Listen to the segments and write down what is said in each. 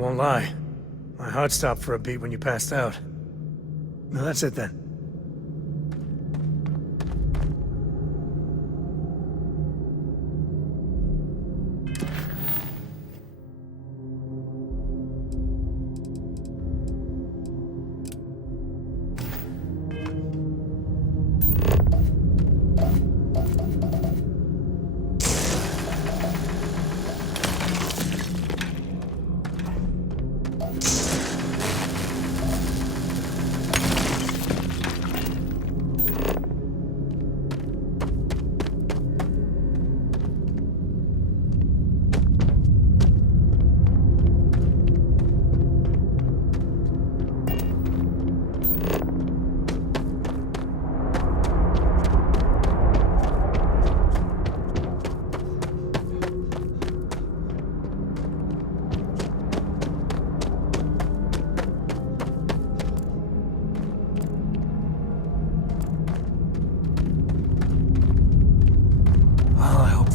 Won't lie. My heart stopped for a beat when you passed out. No, that's it then.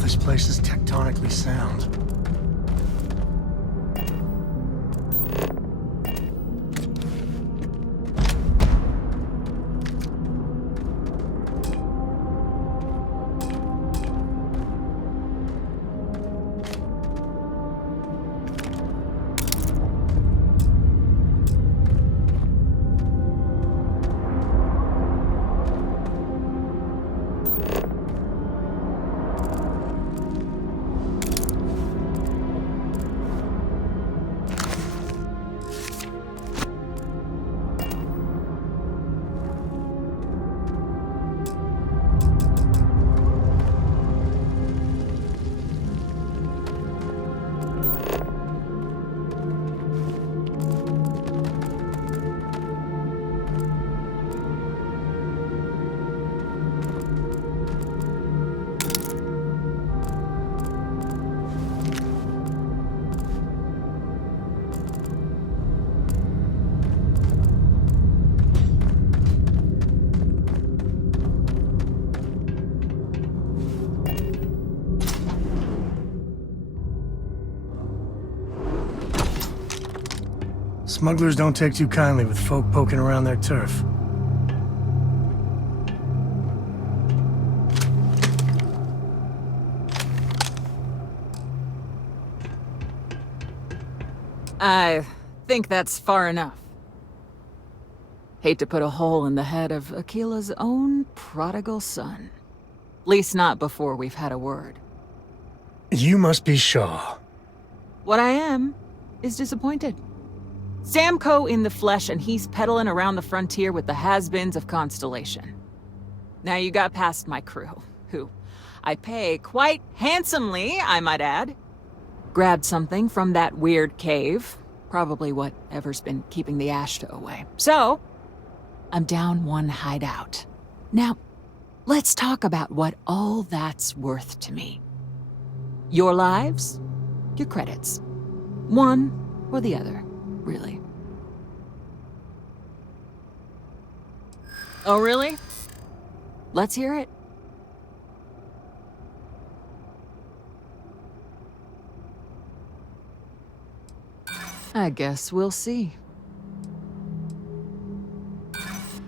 This place is tectonically sound. Smugglers don't take too kindly with folk poking around their turf. I think that's far enough. Hate to put a hole in the head of Akila's own prodigal son. Least not before we've had a word. You must be Shaw. What I am is disappointed. Samco in the flesh, and he's peddling around the frontier with the has-beens of Constellation. Now you got past my crew, who I pay quite handsomely, I might add. Grabbed something from that weird cave, probably whatever's been keeping the Ashta away. So, I'm down one hideout. Now, let's talk about what all that's worth to me. Your lives, your credits. One or the other. Really. Oh, really? Let's hear it. I guess we'll see.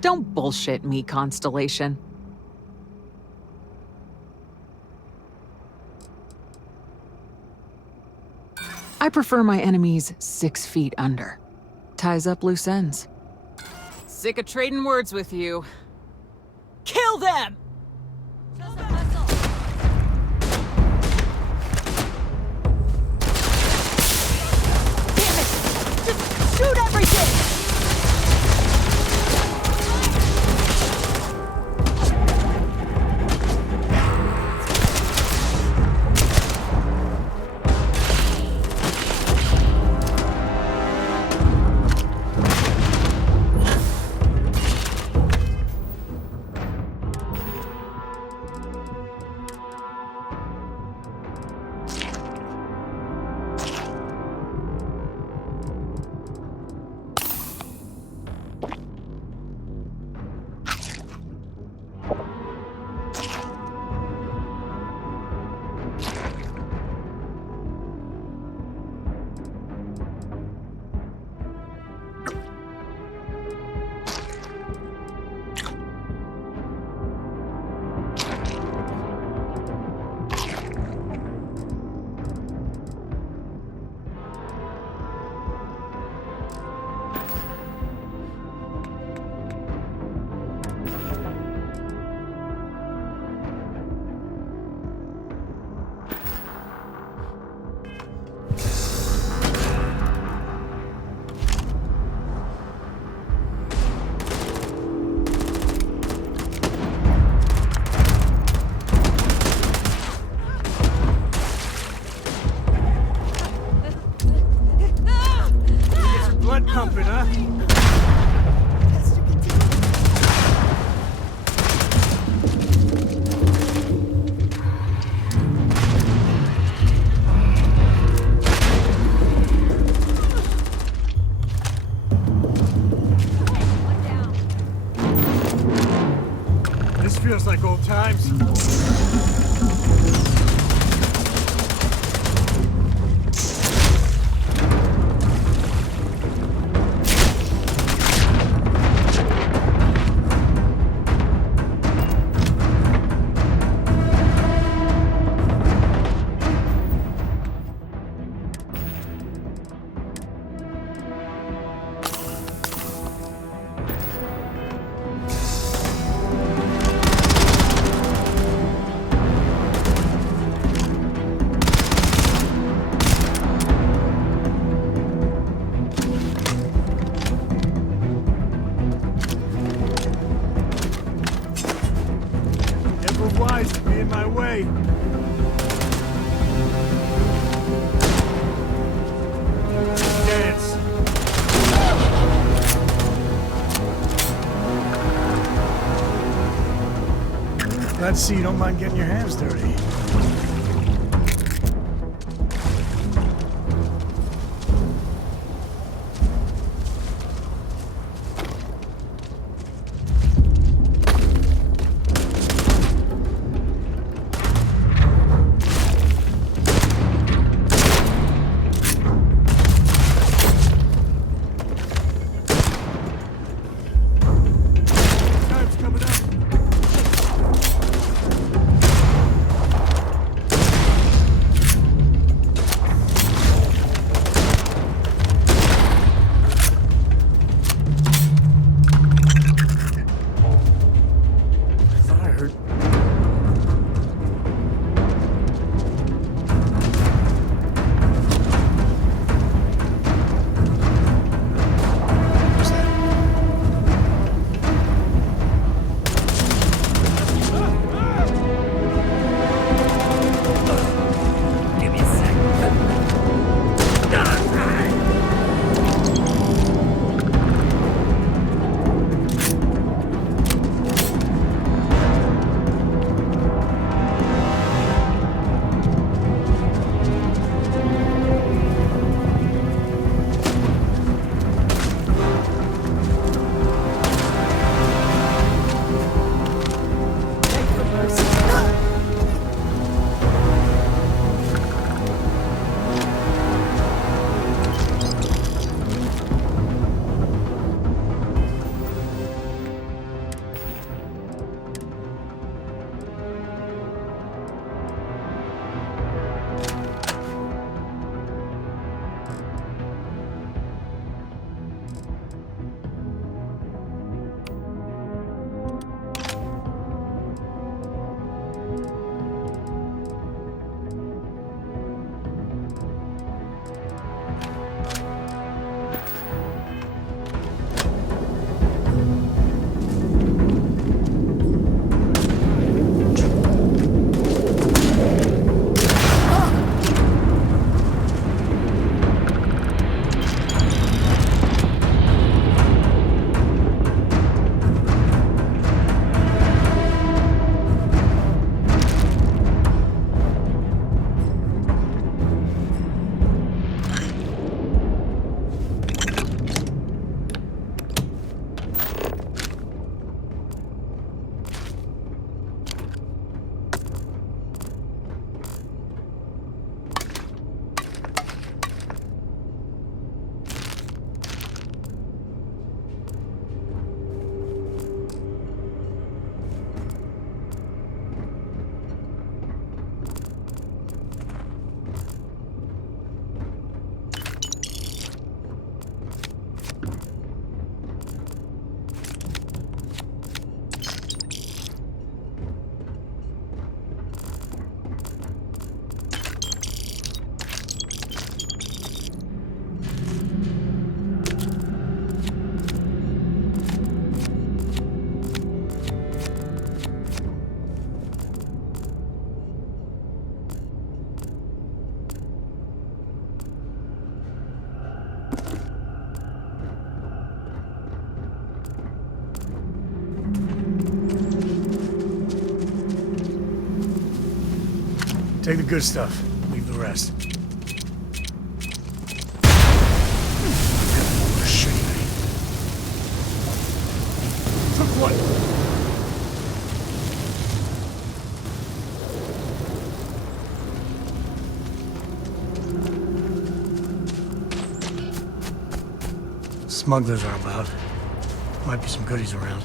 Don't bullshit me, Constellation. I prefer my enemies 6 feet under. Ties up loose ends. Sick of trading words with you. Kill them! Damn it! Just shoot everything! feels like old times. Wise to be in my way. Dance. Glad to see you don't mind getting your hands dirty. Take the good stuff. Leave the rest. Took one. smugglers are about. Might be some goodies around.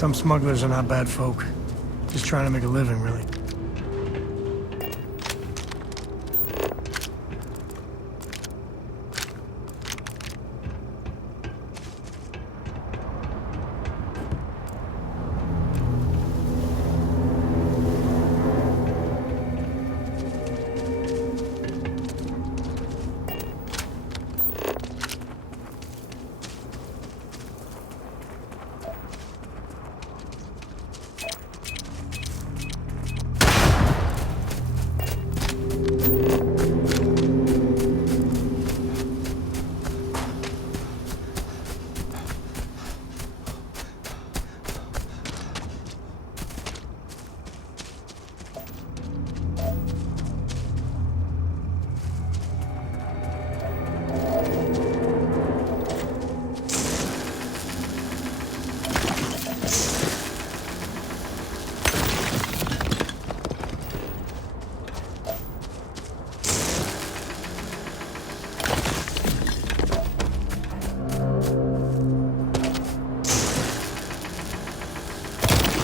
Some smugglers are not bad folk. Just trying to make a living, really.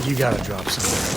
You gotta drop somewhere.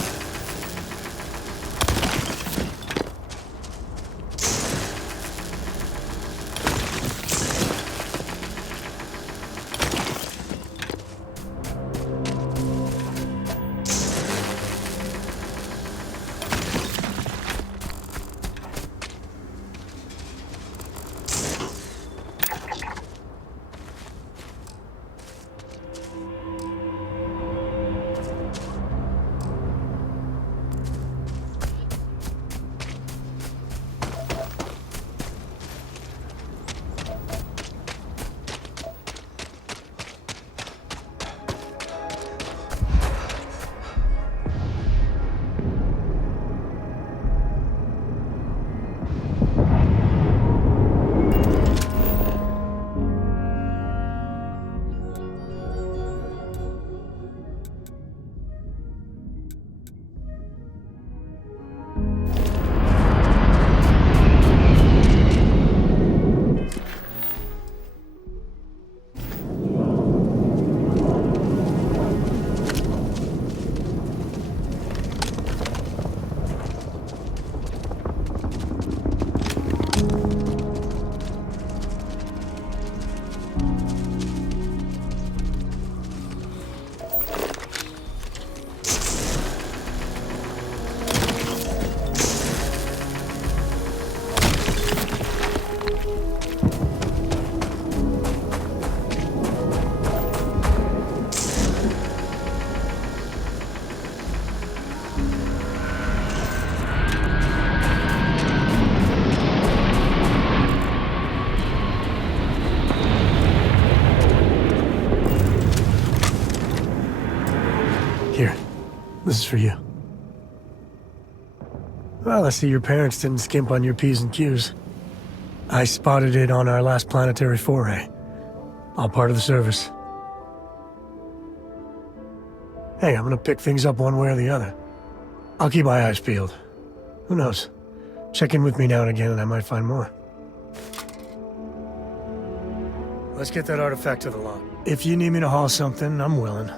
This is for you. Well, I see your parents didn't skimp on your P's and Q's. I spotted it on our last planetary foray. All part of the service. Hey, I'm gonna pick things up one way or the other. I'll keep my eyes peeled. Who knows? Check in with me now and again and I might find more. Let's get that artifact to the lot. If you need me to haul something, I'm willing.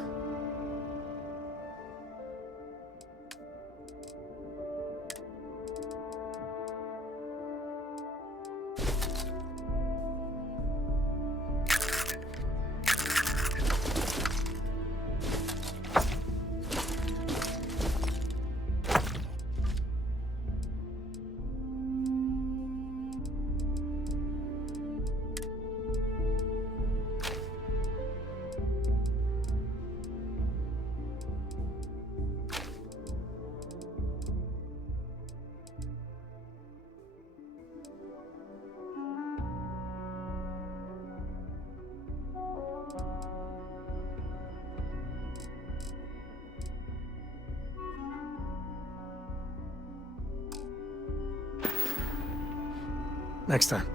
Next time.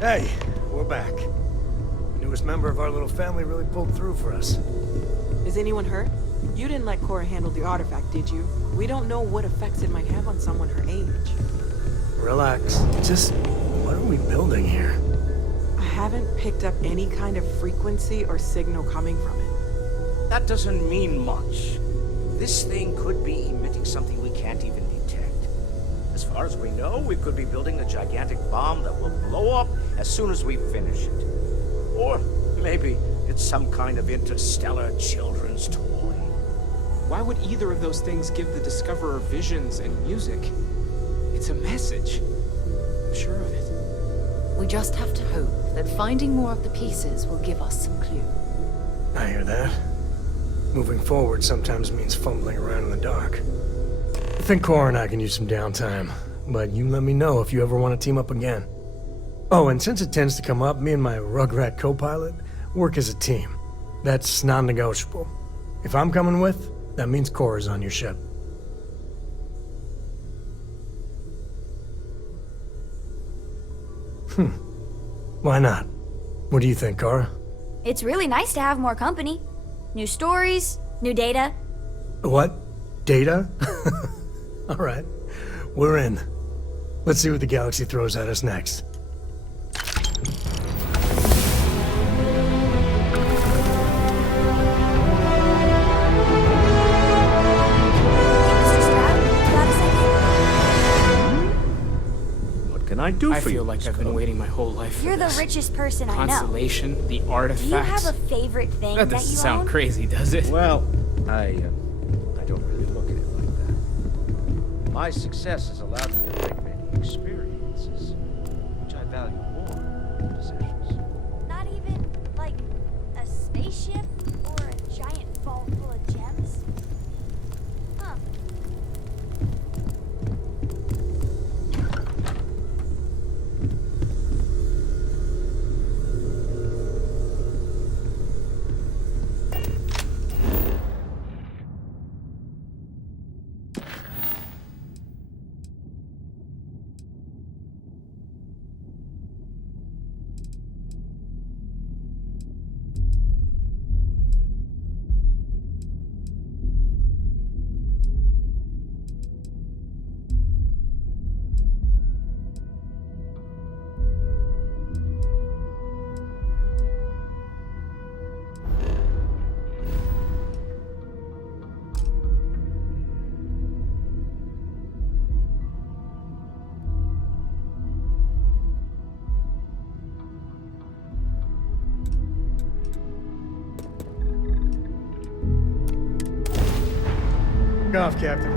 Hey, we're back. The newest member of our little family really pulled through for us. Is anyone hurt? You didn't let Cora handle the artifact, did you? We don't know what effects it might have on someone her age. Relax. Just, what are we building here? I haven't picked up any kind of frequency or signal coming from it. That doesn't mean much. This thing could be emitting something we can't even detect. As far as we know, we could be building a gigantic bomb that will blow up as soon as we finish it. Or maybe it's some kind of interstellar children's toy. Why would either of those things give the Discoverer visions and music? It's a message. I'm sure of it. We just have to hope that finding more of the pieces will give us some clue. I hear that. Moving forward sometimes means fumbling around in the dark. I think Cora and I can use some downtime, but you let me know if you ever want to team up again. Oh, and since it tends to come up, me and my Rugrat co-pilot work as a team. That's non-negotiable. If I'm coming with, that means Cora's on your ship. Why not? What do you think, Cora? It's really nice to have more company. New stories, new data. What? Data? All right, we're in. Let's see what the galaxy throws at us next. Mr. Stroud, got a second? What can I do I for you? feel like I've been waiting my whole life for You're the this. richest person I know. Constellation, the Do artifacts. you have a favorite thing That that doesn't you sound own? crazy, does it? Well, I don't really look at it like that. My success has allowed me to make many experiences, which I value more than possessions. Not even, like, a spaceship or a giant vault full of gems? Huh. off, Captain.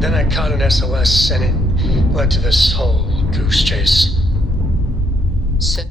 Then I caught an SOS, and it led to this whole goose chase. So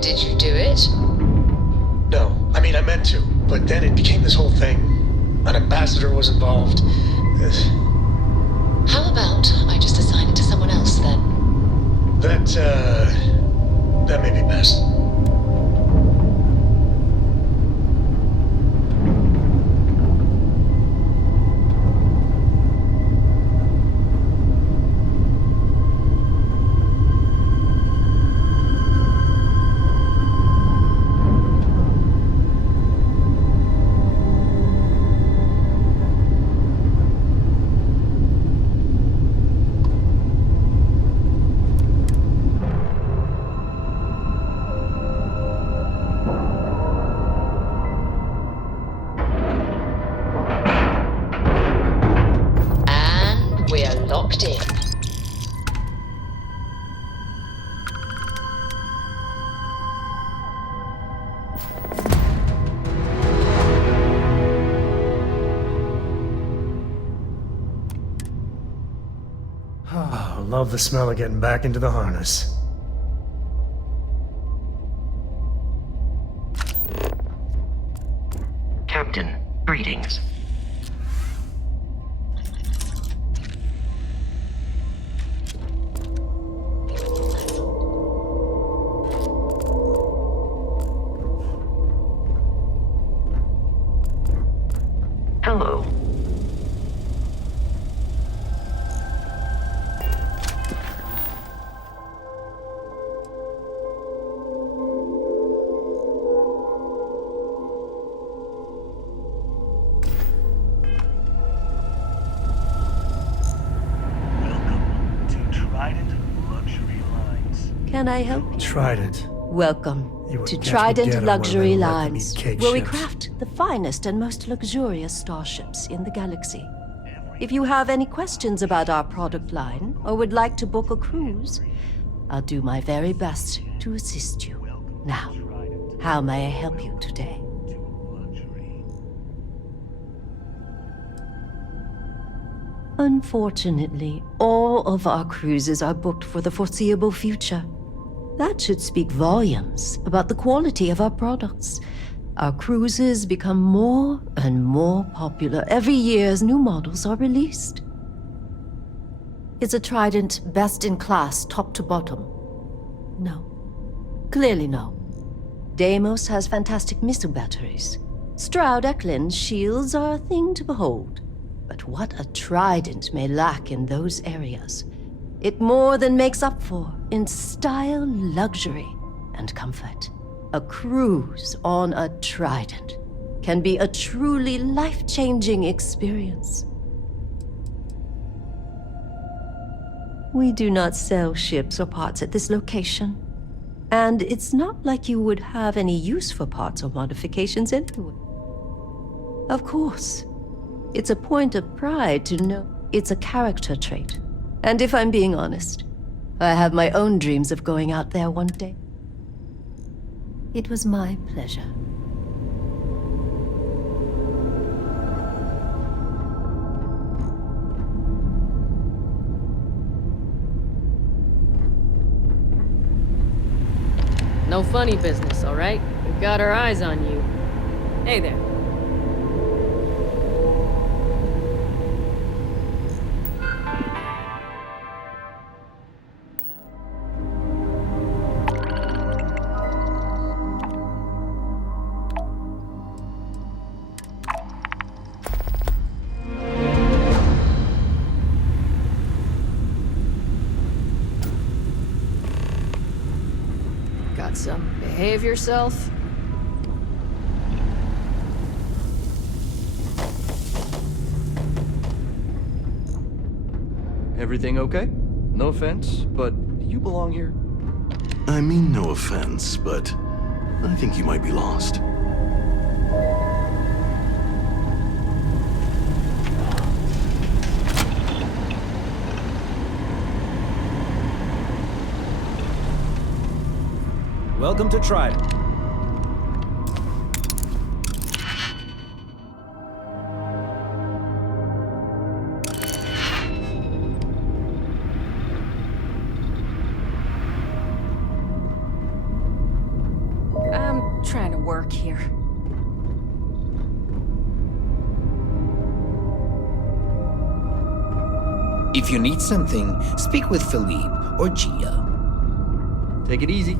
did you do it? No, I mean, I meant to, but then it became this whole thing. An ambassador was involved. How about I just assign it to someone else then? That may be best. love the smell of getting back into the harness. Captain, greetings. Hello. Welcome to Trident Luxury Lines. Can I help you? Trident. Welcome You would to catch me Trident dead on one of Luxury them Lines, let-them-eat-cake where we ships. craft the finest and most luxurious starships in the galaxy. If you have any questions about our product line or would like to book a cruise, I'll do my very best to assist you. Now, how may I help you today? Unfortunately, all of our cruises are booked for the foreseeable future. That should speak volumes about the quality of our products. Our cruises become more and more popular every year as new models are released. Is a Trident best in class, top to bottom? No. Clearly no. Deimos has fantastic missile batteries. Stroud Eklund's shields are a thing to behold. But what a Trident may lack in those areas, it more than makes up for in style, luxury, and comfort. A cruise on a Trident can be a truly life-changing experience. We do not sell ships or parts at this location. And it's not like you would have any use for parts or modifications anyway. Of course, it's a point of pride to know it's a character trait. And if I'm being honest, I have my own dreams of going out there one day. It was my pleasure. No funny business, all right? We've got our eyes on you. Hey there. Got some behave yourself? Everything okay? No offense, but you belong here. I mean no offense, but I think you might be lost. Welcome to Trident. I'm trying to work here. If you need something, speak with Philippe or Gia. Take it easy.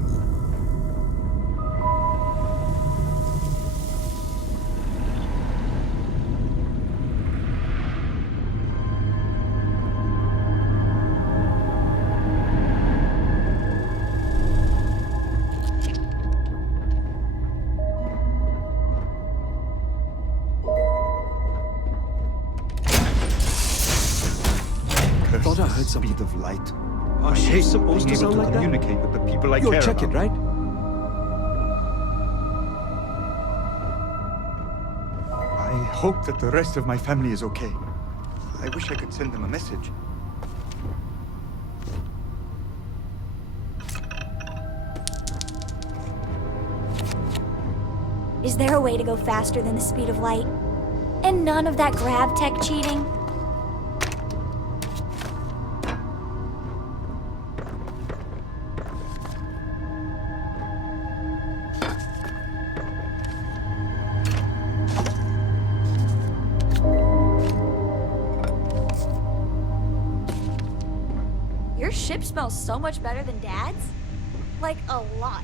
I thought I heard some speed of light. Are shapes supposed to sound like that? Communicate with the people I You'll care check about. it, right? I hope that the rest of my family is okay. I wish I could send them a message. Is there a way to go faster than the speed of light? And none of that grav tech cheating? ship smells so much better than Dad's. Like, a lot.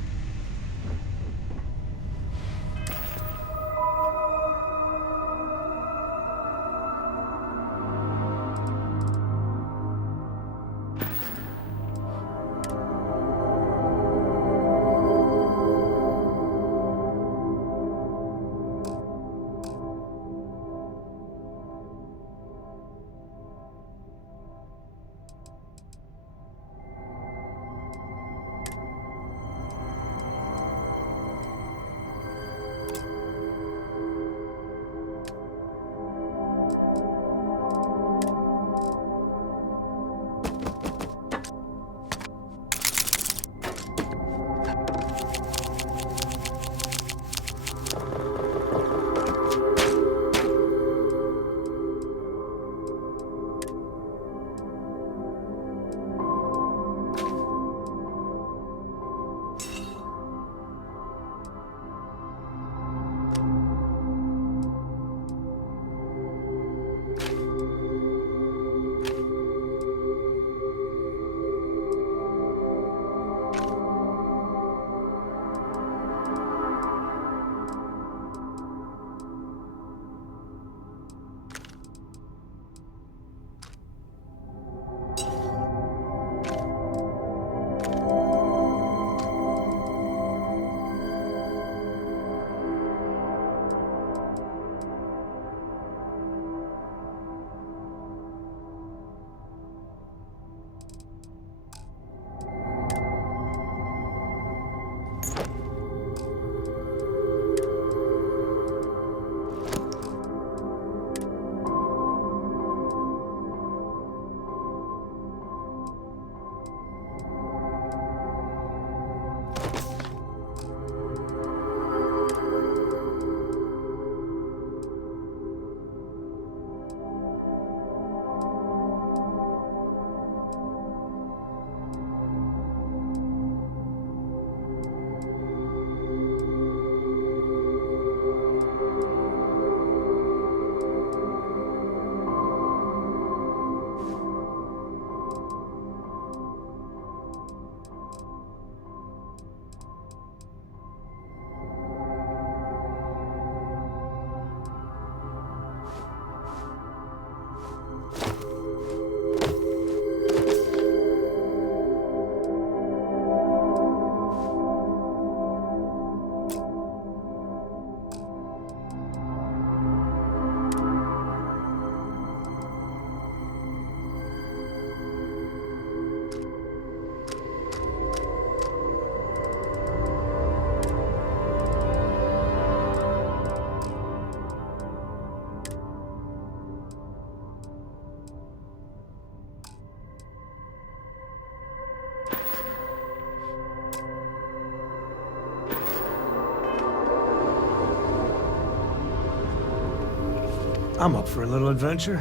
I'm up for a little adventure.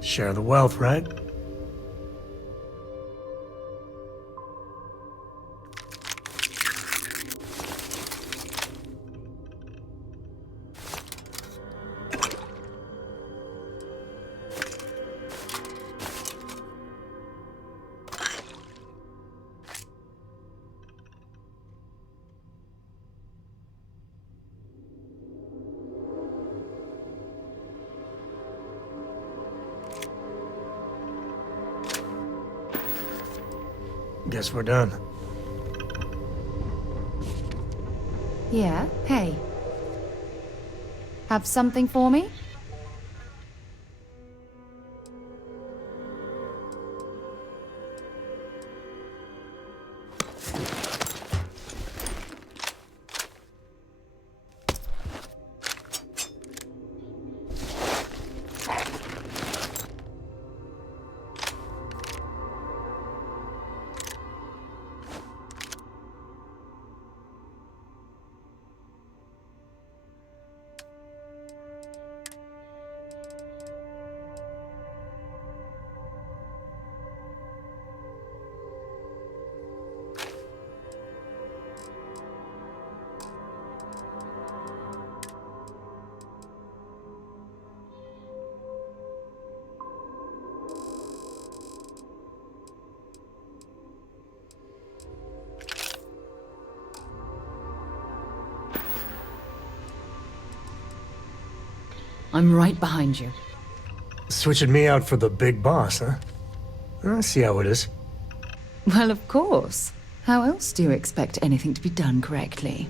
Share the wealth, right? Guess we're done. Yeah, hey. Have something for me? I'm right behind you. Switching me out for the big boss, huh? I see how it is. Well, of course. How else do you expect anything to be done correctly?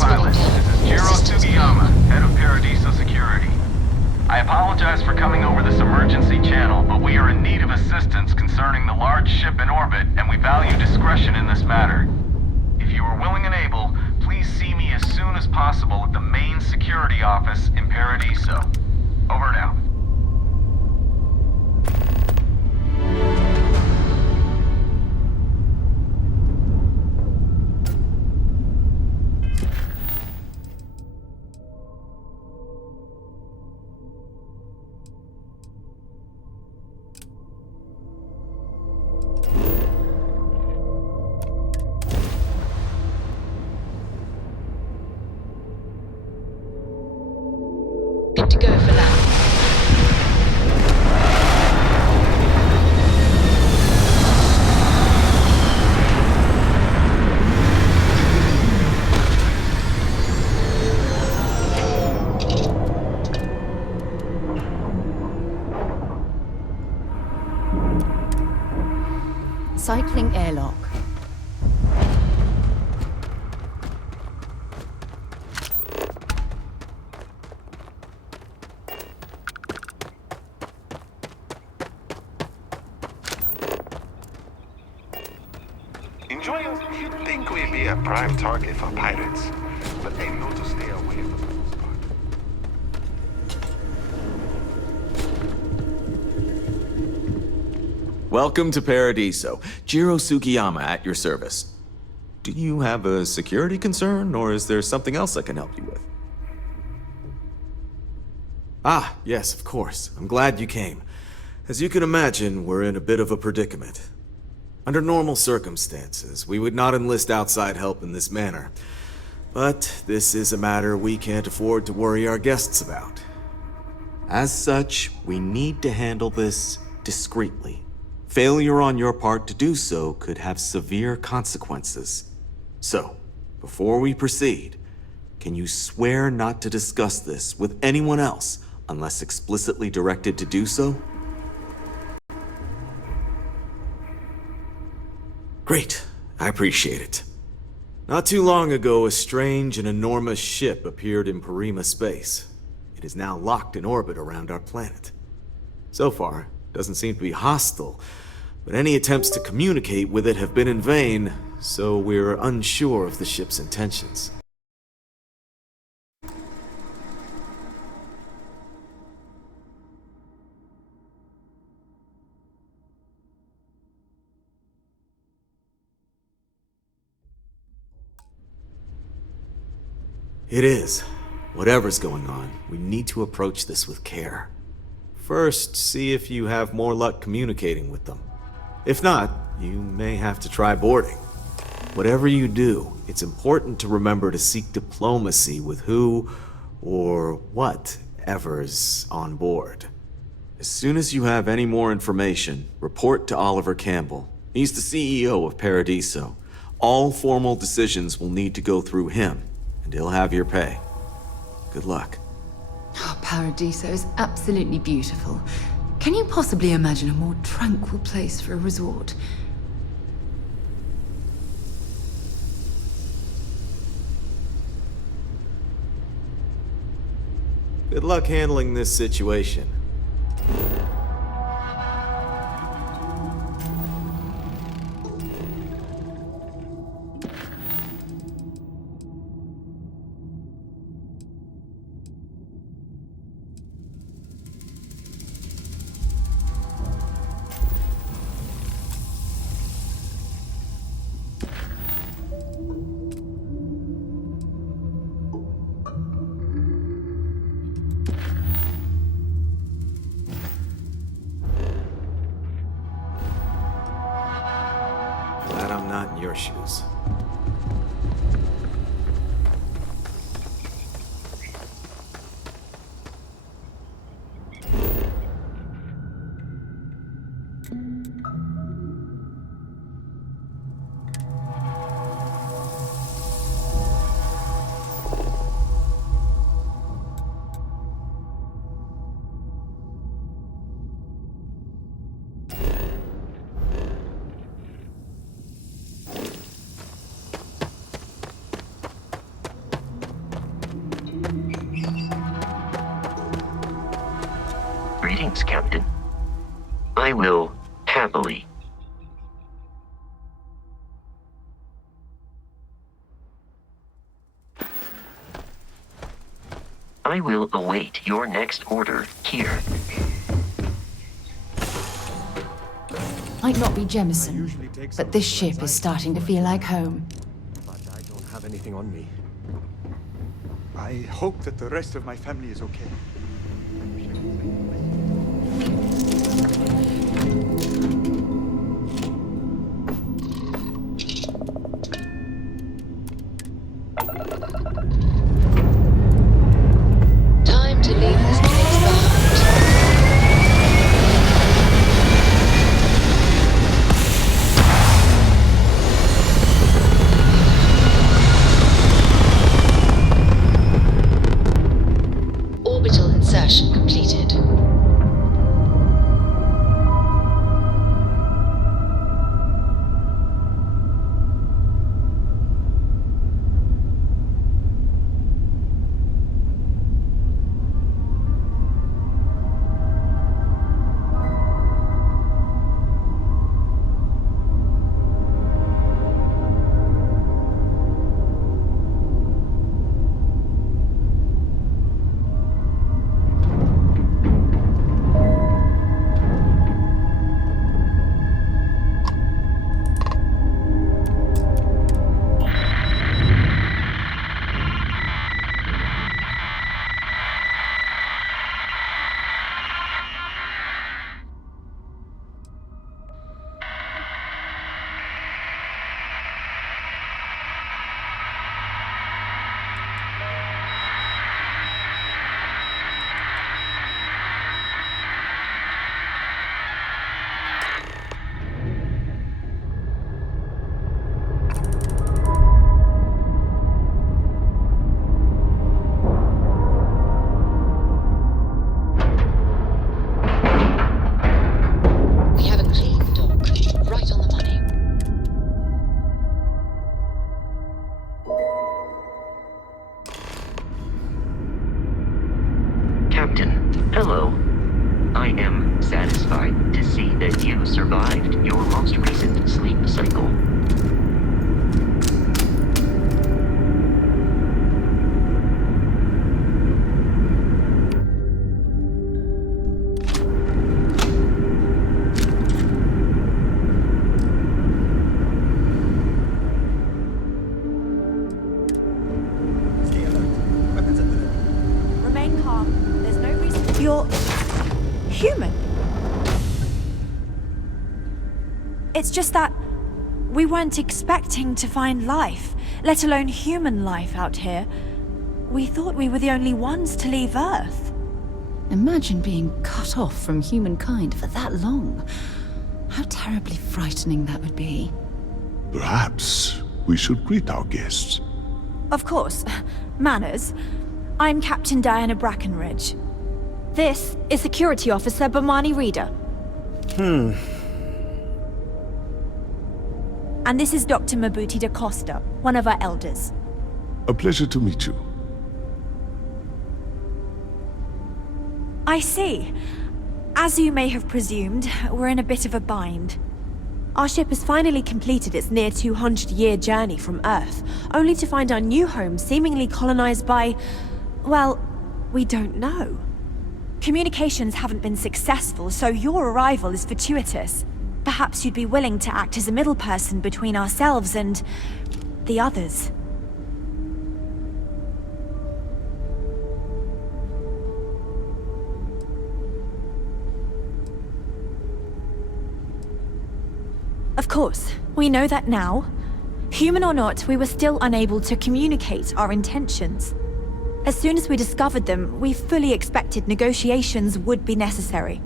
Pilot, this is Jiro Sugiyama, head of Paradiso Security. I apologize for coming over this emergency channel, but we are in need of assistance concerning the large ship in orbit, and we value discretion in this matter. If you are willing and able, please see me as soon as possible at the main security office in Paradiso. Over and out. Good to go for now. Cycling airlock. You'd think we'd be a prime target for pirates, but they know to stay away for the most part. Welcome to Paradiso. Jiro Sugiyama at your service. Do you have a security concern, or is there something else I can help you with? Ah, yes, of course. I'm glad you came. As you can imagine, we're in a bit of a predicament. Under normal circumstances, we would not enlist outside help in this manner. But this is a matter we can't afford to worry our guests about. As such, we need to handle this discreetly. Failure on your part to do so could have severe consequences. So, before we proceed, can you swear not to discuss this with anyone else unless explicitly directed to do so? Great, I appreciate it. Not too long ago, a strange and enormous ship appeared in Parima space. It is now locked in orbit around our planet. So far, it doesn't seem to be hostile, but any attempts to communicate with it have been in vain, so we're unsure of the ship's intentions. It is. Whatever's going on, we need to approach this with care. First, see if you have more luck communicating with them. If not, you may have to try boarding. Whatever you do, it's important to remember to seek diplomacy with who or whatever's on board. As soon as you have any more information, report to Oliver Campbell. He's the CEO of Paradiso. All formal decisions will need to go through him, and he'll have your pay. Good luck. Oh, Paradiso is absolutely beautiful. Can you possibly imagine a more tranquil place for a resort? Good luck handling this situation. Glad I'm not in your shoes. Greetings, Captain. I will happily. I will await your next order here. Might not be Jemison, but this ship is starting to feel like home. But I don't have anything on me. I hope that the rest of my family is okay. Time to leave this place behind. Orbital insertion completed. Hello. I am satisfied to see that you survived your most recent sleep cycle. Remain calm. There's no reason. You're human. It's just that we weren't expecting to find life, let alone human life out here. We thought we were the only ones to leave Earth. Imagine being cut off from humankind for that long. How terribly frightening that would be. Perhaps we should greet our guests. Of course. Manners. I'm Captain Diana Brackenridge. This is Security Officer Bomani Reader. And this is Dr. Mabuti da Costa, one of our elders. A pleasure to meet you. I see. As you may have presumed, we're in a bit of a bind. Our ship has finally completed its near 200-year journey from Earth, only to find our new home seemingly colonized by... well, we don't know. Communications haven't been successful, so your arrival is fortuitous. Perhaps you'd be willing to act as a middle person between ourselves and... the others. Of course, we know that now. Human or not, we were still unable to communicate our intentions. As soon as we discovered them, we fully expected negotiations would be necessary.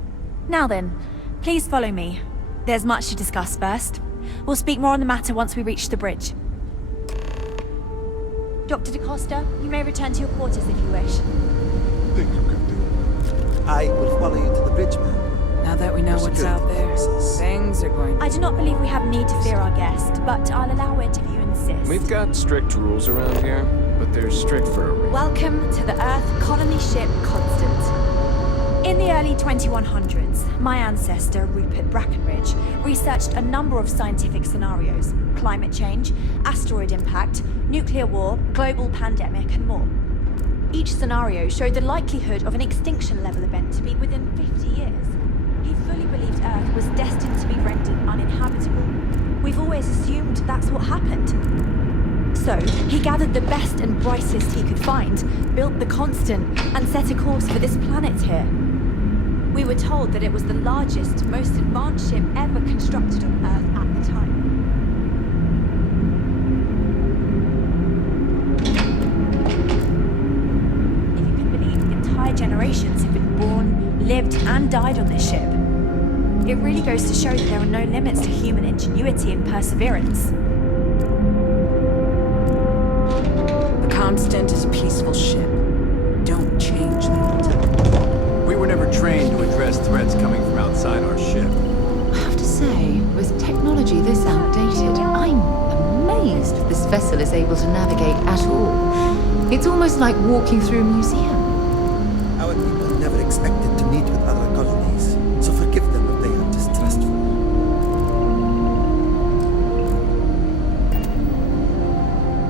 Now then, please follow me. There's much to discuss first. We'll speak more on the matter once we reach the bridge. Dr. da Costa, you may return to your quarters if you wish. Thank you, Captain. I will follow you to the bridge, ma'am. Now that we know what's out there, things are going to... I do not believe we have need to fear our guest, but I'll allow it if you insist. We've got strict rules around here, but they're strict for a reason. Welcome to the Earth colony ship Constant. In the early 2100s, my ancestor, Rupert Brackenridge, researched a number of scientific scenarios: climate change, asteroid impact, nuclear war, global pandemic, and more. Each scenario showed the likelihood of an extinction-level event to be within 50 years. He fully believed Earth was destined to be rendered uninhabitable. We've always assumed that's what happened. So, he gathered the best and brightest he could find, built the Constant, and set a course for this planet here. We were told that it was the largest, most advanced ship ever constructed on Earth at the time. If you can believe, entire generations have been born, lived, and died on this ship. It really goes to show that there are no limits to human ingenuity and perseverance. The Constant is a peaceful ship. Don't change that. We were never trained to address threats coming from outside our ship. I have to say, with technology this outdated, I'm amazed this vessel is able to navigate at all. It's almost like walking through a museum. Our people never expected to meet with other colonies, so forgive them if they are distrustful.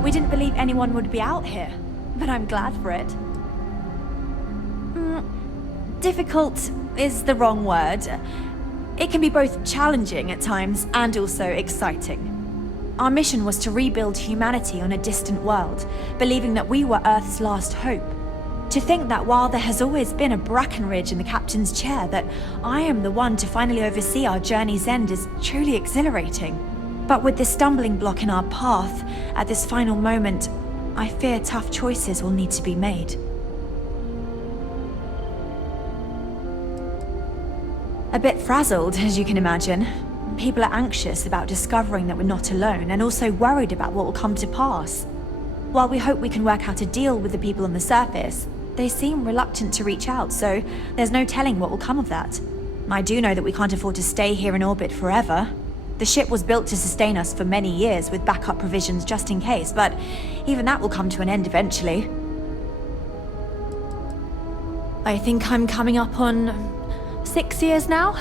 We didn't believe anyone would be out here, but I'm glad for it. Difficult is the wrong word. It can be both challenging at times and also exciting. Our mission was to rebuild humanity on a distant world, believing that we were Earth's last hope. To think that while there has always been a Brackenridge in the captain's chair, that I am the one to finally oversee our journey's end is truly exhilarating. But with this stumbling block in our path, at this final moment, I fear tough choices will need to be made. A bit frazzled, as you can imagine. People are anxious about discovering that we're not alone, and also worried about what will come to pass. While we hope we can work out a deal with the people on the surface, they seem reluctant to reach out, so there's no telling what will come of that. I do know that we can't afford to stay here in orbit forever. The ship was built to sustain us for many years with backup provisions just in case, but even that will come to an end eventually. I think I'm coming up on 6 years now.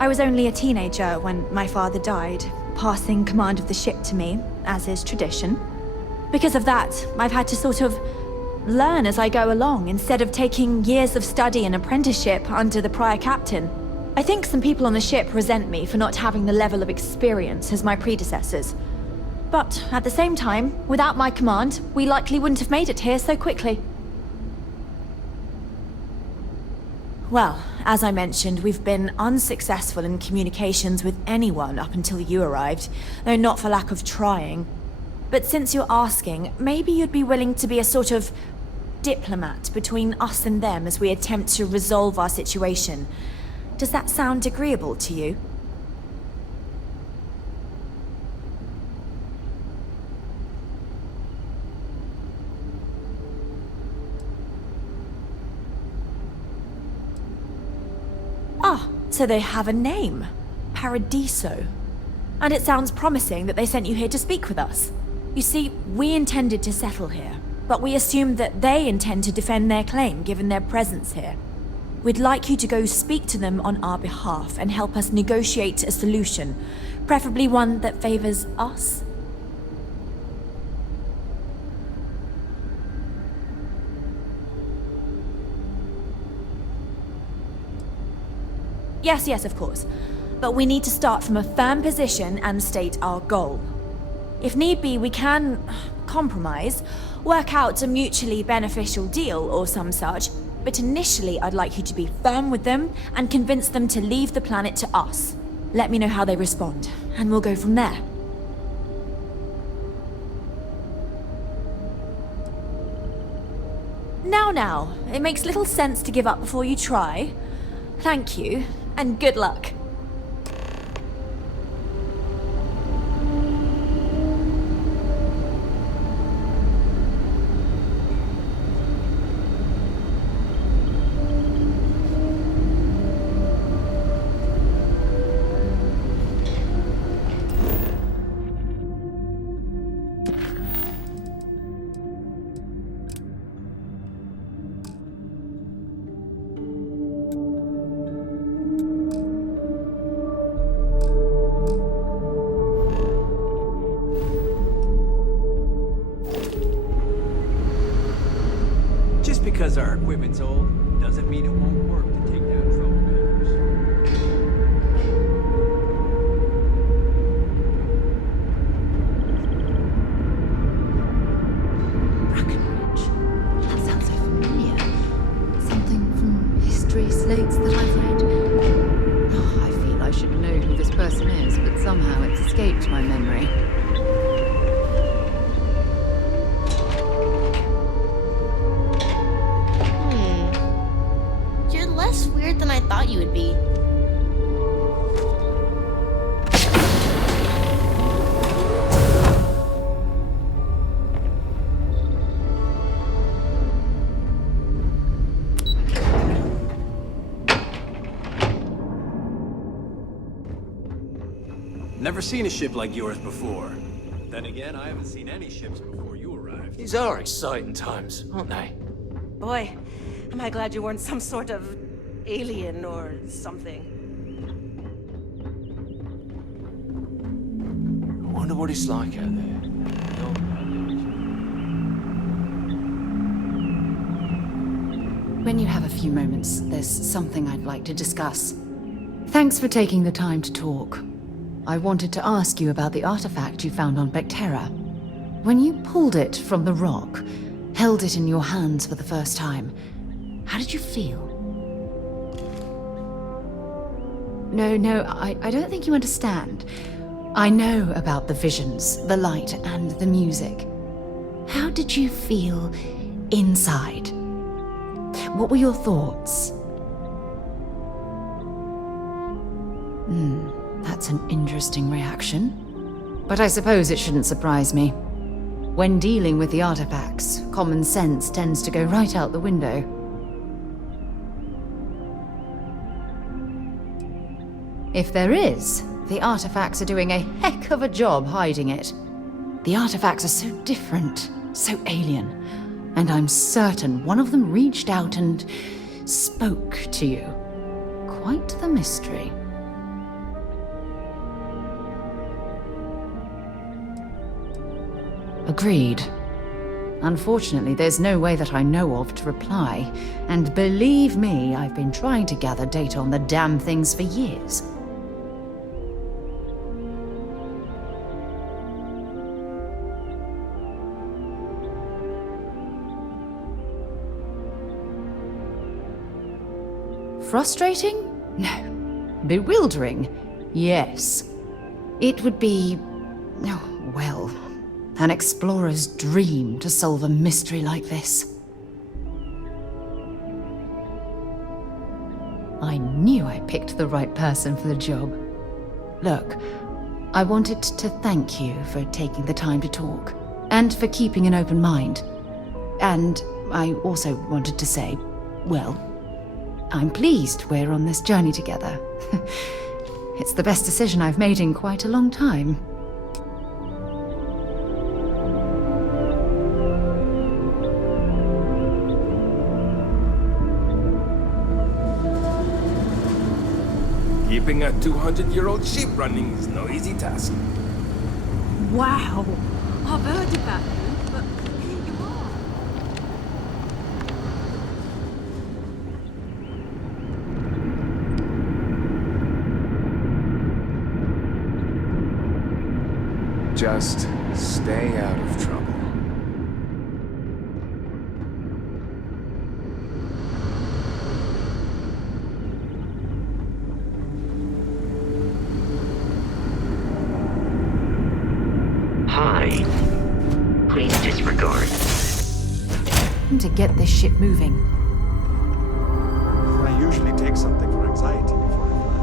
I was only a teenager when my father died, passing command of the ship to me, as is tradition. Because of that, I've had to sort of learn as I go along, instead of taking years of study and apprenticeship under the prior captain. I think some people on the ship resent me for not having the level of experience as my predecessors. But at the same time, without my command, we likely wouldn't have made it here so quickly. Well, as I mentioned, we've been unsuccessful in communications with anyone up until you arrived, though not for lack of trying. But since you're asking, maybe you'd be willing to be a sort of diplomat between us and them as we attempt to resolve our situation. Does that sound agreeable to you? Ah, so they have a name. Paradiso. And it sounds promising that they sent you here to speak with us. You see, we intended to settle here, but we assumed that they intend to defend their claim given their presence here. We'd like you to go speak to them on our behalf and help us negotiate a solution, preferably one that favors us. Yes, of course. But we need to start from a firm position and state our goal. If need be, we can compromise, work out a mutually beneficial deal or some such, but initially I'd like you to be firm with them and convince them to leave the planet to us. Let me know how they respond, and we'll go from there. Now, it makes little sense to give up before you try. Thank you, and good luck. Just because our equipment's old, doesn't mean it won't work to take down troublemakers. Brackenridge. That sounds so familiar. Something from history slates that I've read. Oh, I feel I should know who this person is, but somehow it's escaped my memory. Less weird than I thought you would be. Never seen a ship like yours before. Then again, I haven't seen any ships before you arrived. These are exciting times, aren't they? Boy, am I glad you weren't some sort of alien or something. I wonder what it's like out there. When you have a few moments, there's something I'd like to discuss. Thanks for taking the time to talk. I wanted to ask you about the artifact you found on Bactera. When you pulled it from the rock, held it in your hands for the first time, how did you feel? No, I don't think you understand. I know about the visions, the light, and the music. How did you feel inside? What were your thoughts? That's an interesting reaction. But I suppose it shouldn't surprise me. When dealing with the artifacts, common sense tends to go right out the window. If there is, the artifacts are doing a heck of a job hiding it. The artifacts are so different, so alien, and I'm certain one of them reached out and spoke to you. Quite the mystery. Agreed. Unfortunately, there's no way that I know of to reply. And believe me, I've been trying to gather data on the damn things for years. Frustrating? No. Bewildering? Yes. It would be... oh, well... an explorer's dream to solve a mystery like this. I knew I picked the right person for the job. Look, I wanted to thank you for taking the time to talk, and for keeping an open mind. And I also wanted to say, well, I'm pleased we're on this journey together. It's the best decision I've made in quite a long time. Keeping a 200-year-old ship running is no easy task. Wow. I've heard about you, but here you are. Just stay out of trouble. Hi. Please disregard. To get this ship moving. I usually take something for anxiety before I fly.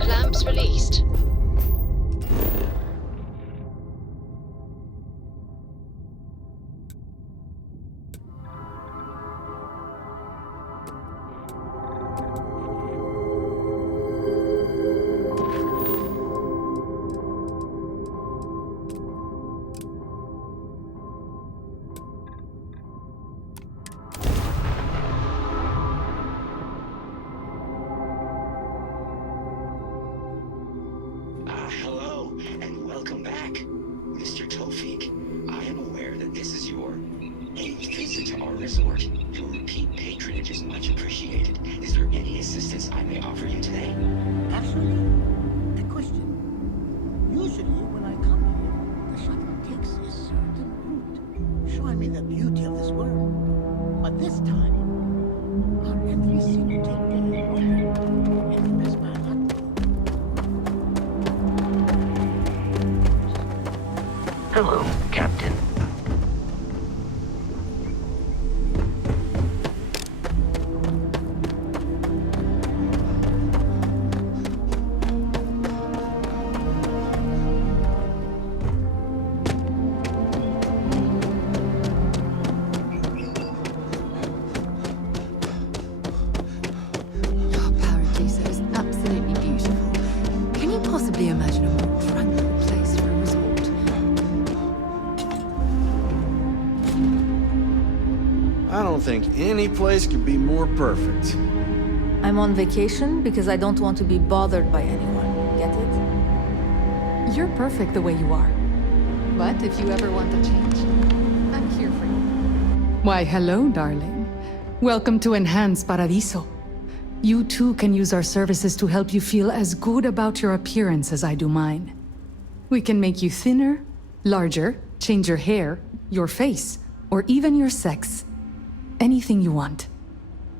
Clamps released. Hello, and welcome back. Mr. Tofik, I am aware that this is your 8th visit to our resort. Your repeat patronage is much appreciated. Is there any assistance I may offer you today? Actually, a question. Usually when I come here, the shuttle takes a certain route, showing me the beauty of this world. But this time, our entry seemed to take the wrong and the best part not to. Hello, Captain. Paradiso is absolutely beautiful. Can you possibly imagine a more tranquil place for a resort? I don't think any place could be more perfect. I'm on vacation because I don't want to be bothered by anyone. Get it? You're perfect the way you are. But if you ever want to change, I'm here for you. Why, hello, darling. Welcome to Enhanced Paradiso. You too can use our services to help you feel as good about your appearance as I do mine. We can make you thinner, larger, change your hair, your face, or even your sex. Anything you want.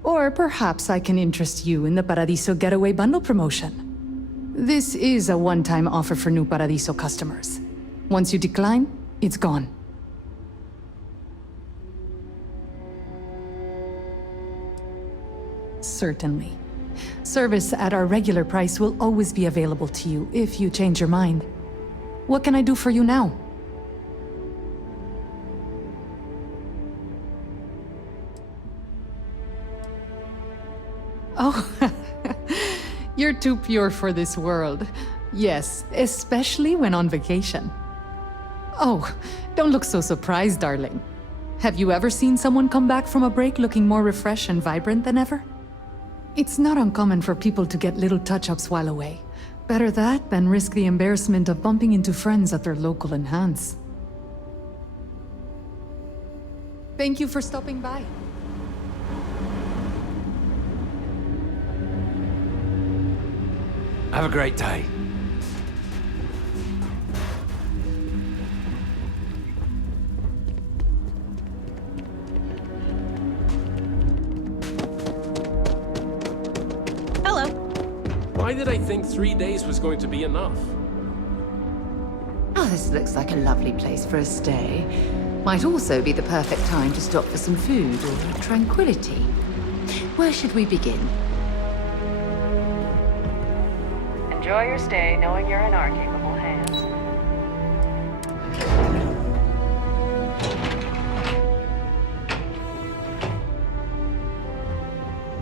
Or perhaps I can interest you in the Paradiso Getaway Bundle promotion. This is a one-time offer for new Paradiso customers. Once you decline, it's gone. Certainly. Service at our regular price will always be available to you if you change your mind. What can I do for you now? Oh, you're too pure for this world. Yes, especially when on vacation. Oh, don't look so surprised, darling. Have you ever seen someone come back from a break looking more refreshed and vibrant than ever? It's not uncommon for people to get little touch-ups while away. Better that than risk the embarrassment of bumping into friends at their local enhance. Thank you for stopping by. Have a great day. Hello. Why did I think 3 days was going to be enough? Oh, this looks like a lovely place for a stay. Might also be the perfect time to stop for some food or tranquility. Where should we begin? Enjoy your stay, knowing you're in our capable hands.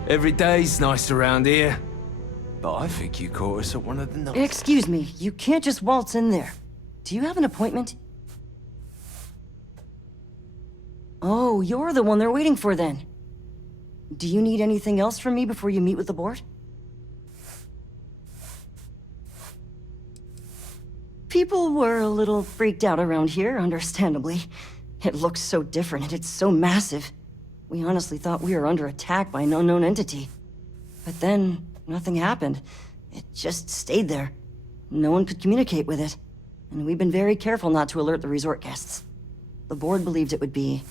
Every day's nice around here. But I think you caught us at one of the nights. Excuse me, you can't just waltz in there. Do you have an appointment? Oh, you're the one they're waiting for then. Do you need anything else from me before you meet with the board? People were a little freaked out around here, understandably. It looks so different and it's so massive. We honestly thought we were under attack by an unknown entity. But then, nothing happened. It just stayed there. No one could communicate with it. And we've been very careful not to alert the resort guests. The board believed it would be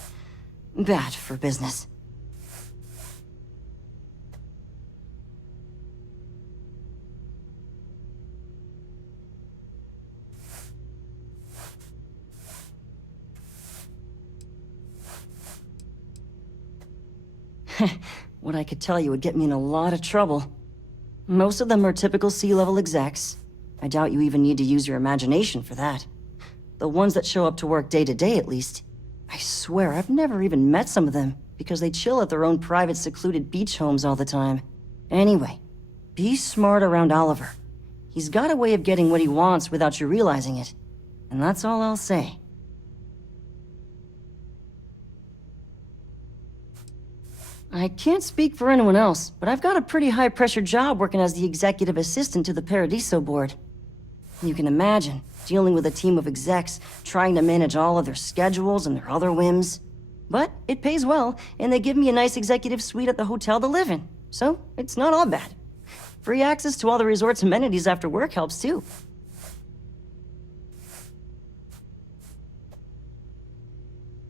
bad for business. What I could tell you would get me in a lot of trouble. Most of them are typical C-level execs. I doubt you even need to use your imagination for that. The ones that show up to work day to day, at least. I swear, I've never even met some of them, because they chill at their own private, secluded beach homes all the time. Anyway, be smart around Oliver. He's got a way of getting what he wants without you realizing it. And that's all I'll say. I can't speak for anyone else, but I've got a pretty high-pressure job working as the executive assistant to the Paradiso board. You can imagine, dealing with a team of execs, trying to manage all of their schedules and their other whims. But it pays well, and they give me a nice executive suite at the hotel to live in, so it's not all bad. Free access to all the resort's amenities after work helps too.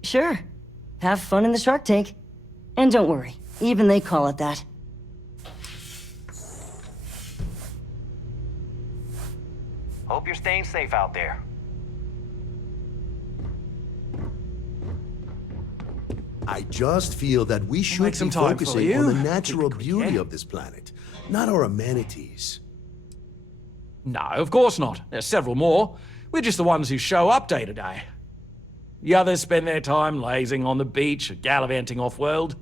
Sure. Have fun in the Shark Tank. And don't worry, even they call it that. Hope you're staying safe out there. I just feel that we should make some be time for focusing you. on the natural Typical, beauty yeah. of this planet, not our amenities. No, of course not. There's several more. We're just the ones who show up day to day. The others spend their time lazing on the beach or gallivanting off-world.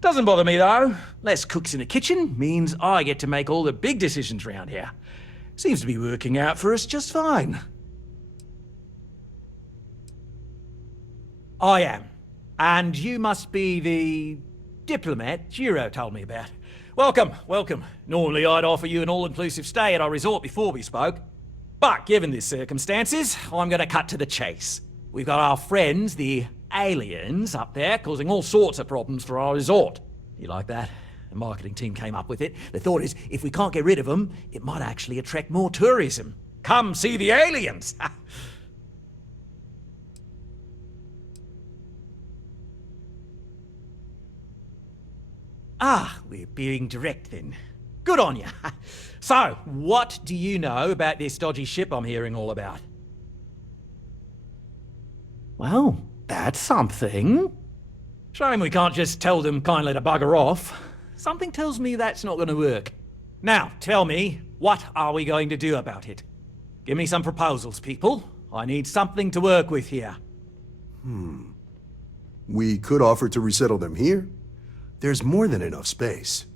Doesn't bother me, though. Less cooks in the kitchen means I get to make all the big decisions around here. Seems to be working out for us just fine. I am. And you must be the diplomat Jiro told me about. Welcome, welcome. Normally I'd offer you an all-inclusive stay at our resort before we spoke. But given the circumstances, I'm going to cut to the chase. We've got our friends, the aliens, up there causing all sorts of problems for our resort. You like that? The marketing team came up with it. The thought is, if we can't get rid of them, it might actually attract more tourism. Come see the aliens! We're being direct then. Good on you. So, what do you know about this dodgy ship I'm hearing all about? Well, that's something. Shame we can't just tell them kindly to bugger off. Something tells me that's not going to work. Now, tell me, what are we going to do about it? Give me some proposals, people. I need something to work with here. We could offer to resettle them here. There's more than enough space.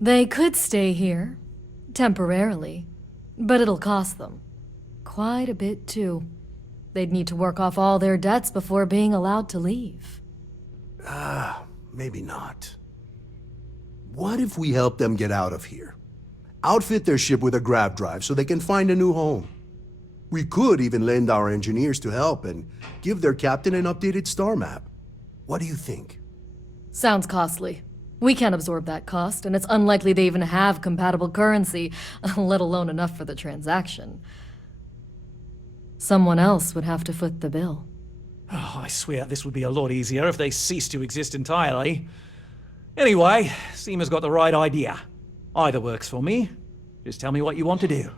They could stay here, temporarily, but it'll cost them. Quite a bit, too. They'd need to work off all their debts before being allowed to leave. Maybe not. What if we help them get out of here? Outfit their ship with a grav drive so they can find a new home. We could even lend our engineers to help and give their captain an updated star map. What do you think? Sounds costly. We can't absorb that cost, and it's unlikely they even have compatible currency, let alone enough for the transaction. Someone else would have to foot the bill. Oh, I swear this would be a lot easier if they ceased to exist entirely. Anyway, Seema's got the right idea. Either works for me. Just tell me what you want to do.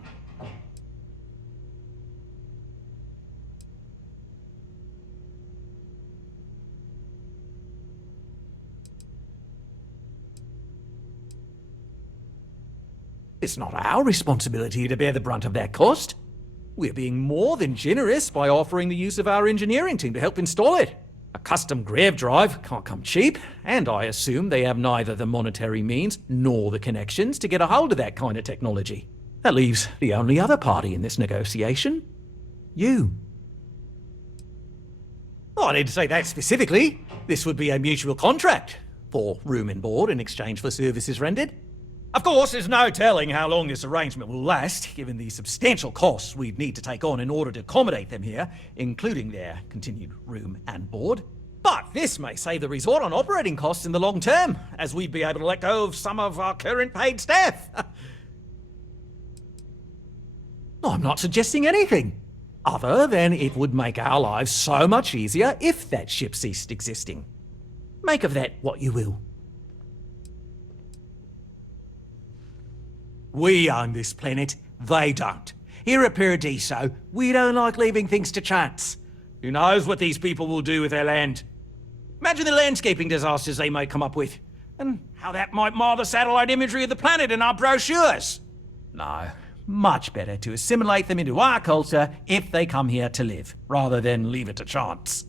It's not our responsibility to bear the brunt of that cost. We're being more than generous by offering the use of our engineering team to help install it. A custom grav drive can't come cheap, and I assume they have neither the monetary means nor the connections to get a hold of that kind of technology. That leaves the only other party in this negotiation. You. Oh, I didn't say that specifically. This would be a mutual contract for room and board in exchange for services rendered. Of course, there's no telling how long this arrangement will last, given the substantial costs we'd need to take on in order to accommodate them here, including their continued room and board. But this may save the resort on operating costs in the long term, as we'd be able to let go of some of our current paid staff. No, I'm not suggesting anything, other than it would make our lives so much easier if that ship ceased existing. Make of that what you will. We own this planet, they don't. Here at Paradiso, we don't like leaving things to chance. Who knows what these people will do with their land? Imagine the landscaping disasters they may come up with, and how that might mar the satellite imagery of the planet in our brochures. No, much better to assimilate them into our culture if they come here to live, rather than leave it to chance.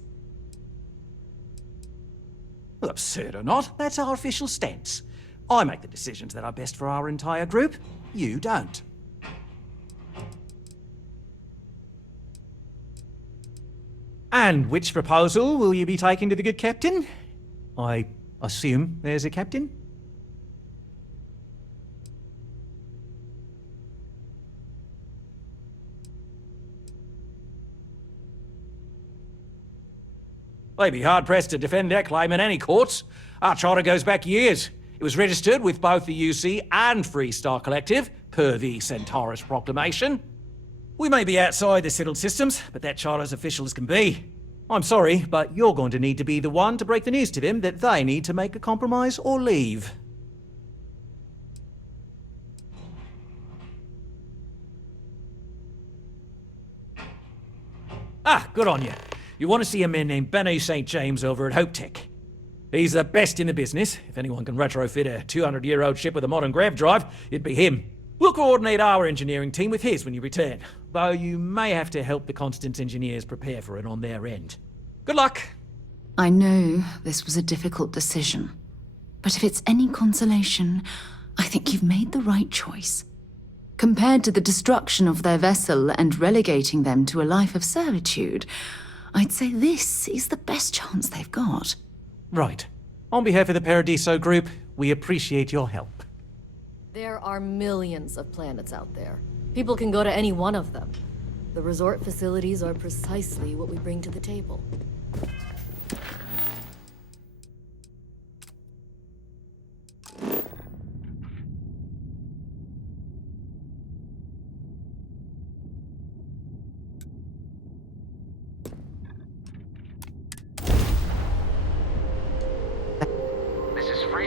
Well, absurd or not, that's our official stance. I make the decisions that are best for our entire group. You don't. And which proposal will you be taking to the good captain? I assume there's a captain? They'd be hard-pressed to defend their claim in any courts. Our charter goes back years. It was registered with both the UC and Free Star Collective, per the Centaurus Proclamation. We may be outside the settled systems, but that charter's official as can be. I'm sorry, but you're going to need to be the one to break the news to them that they need to make a compromise or leave. Ah, good on you. You want to see a man named Benny St. James over at Hope Tech. He's the best in the business. If anyone can retrofit a 200-year-old ship with a modern grav drive, it'd be him. We'll coordinate our engineering team with his when you return, though you may have to help the Constance engineers prepare for it on their end. Good luck! I know this was a difficult decision, but if it's any consolation, I think you've made the right choice. Compared to the destruction of their vessel and relegating them to a life of servitude, I'd say this is the best chance they've got. Right. On behalf of the Paradiso Group, we appreciate your help. There are millions of planets out there. People can go to any one of them. The resort facilities are precisely what we bring to the table.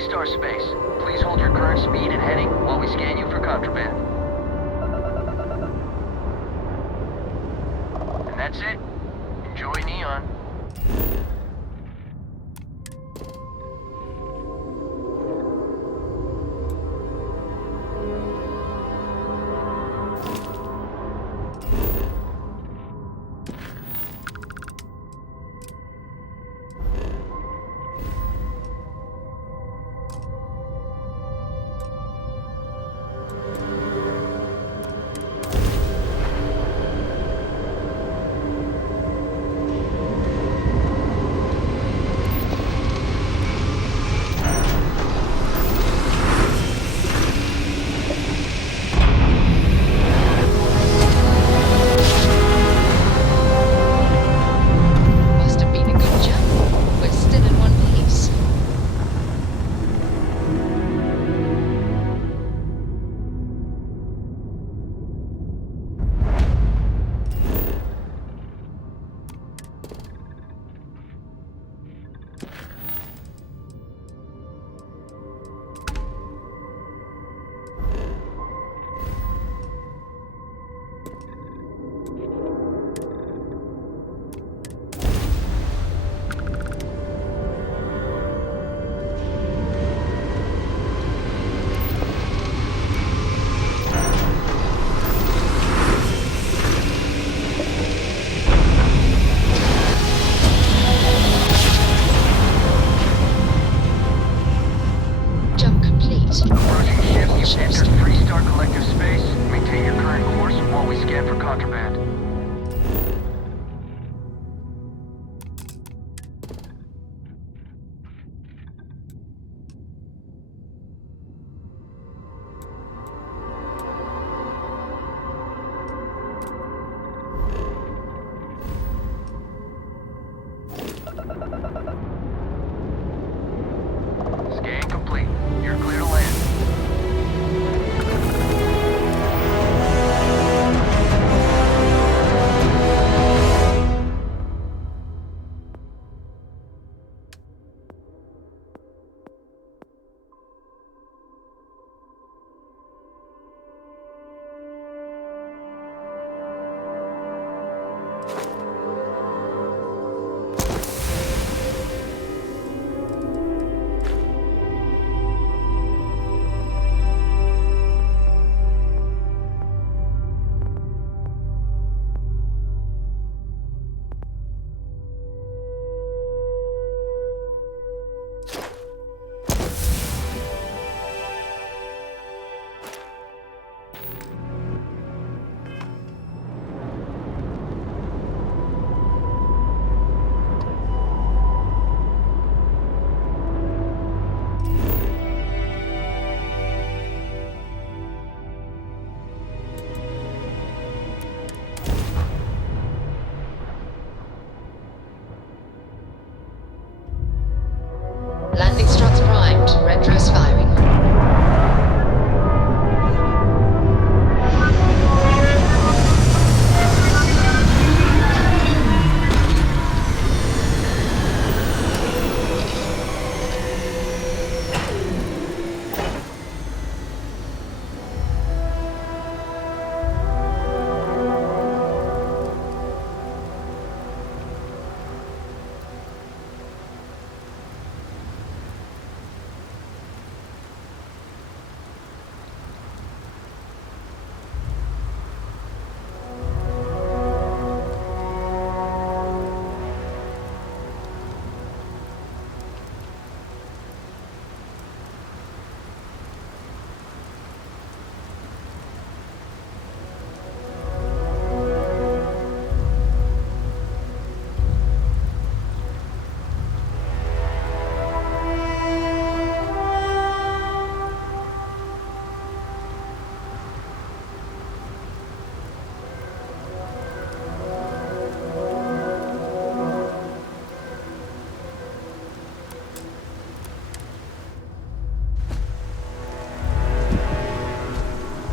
Star Space. Please hold your current speed and heading while we scan you for contraband. And that's it. Enjoy Neon. Scan complete. You're clear to land. Landing struts primed. Retros firing.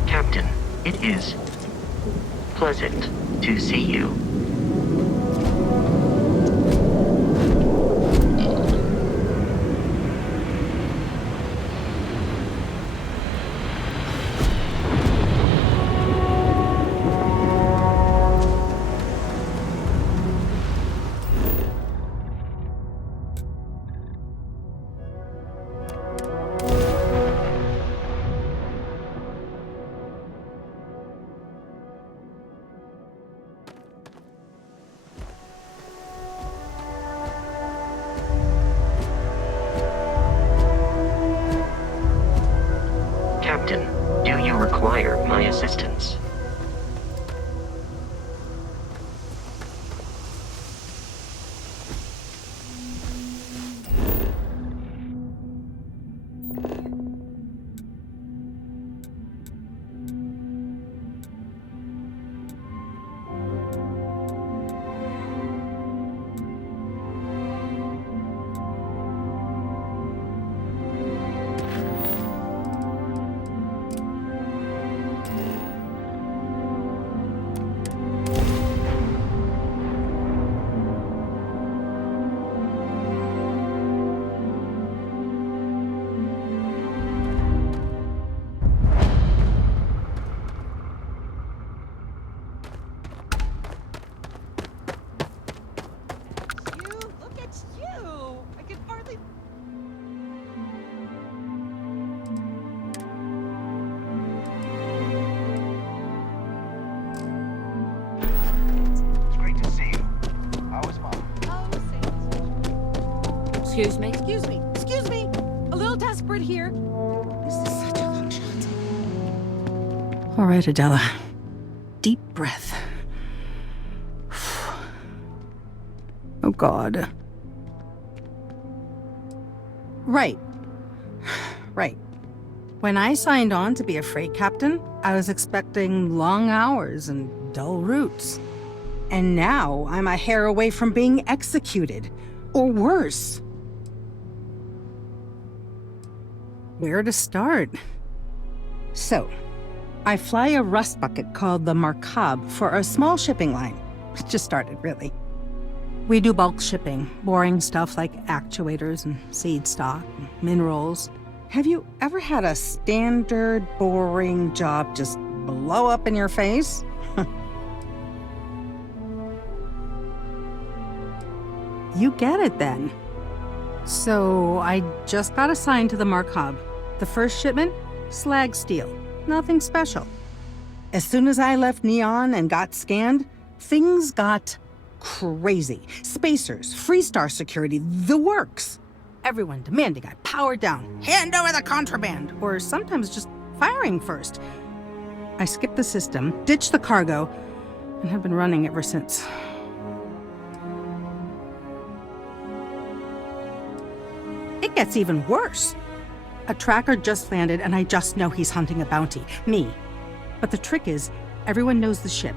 Captain, it is pleasant to see you. Captain, do you require my assistance? Excuse me, excuse me, excuse me! A little desperate here. This is such a long shot. All right, Adela. Deep breath. Oh, God. Right. Right. When I signed on to be a freight captain, I was expecting long hours and dull routes. And now I'm a hair away from being executed. Or worse. Where to start? So, I fly a rust bucket called the Markab for a small shipping line. It just started, really. We do bulk shipping, boring stuff like actuators and seed stock and minerals. Have you ever had a standard, boring job just blow up in your face? You get it then. So I just got assigned to the Markab. The first shipment, slag steel. Nothing special. As soon as I left Neon and got scanned, things got crazy. Spacers, Freestar security, the works. Everyone demanding I power down, hand over the contraband, or sometimes just firing first. I skipped the system, ditched the cargo, and have been running ever since. It gets even worse. A tracker just landed and I just know he's hunting a bounty. Me. But the trick is, everyone knows the ship.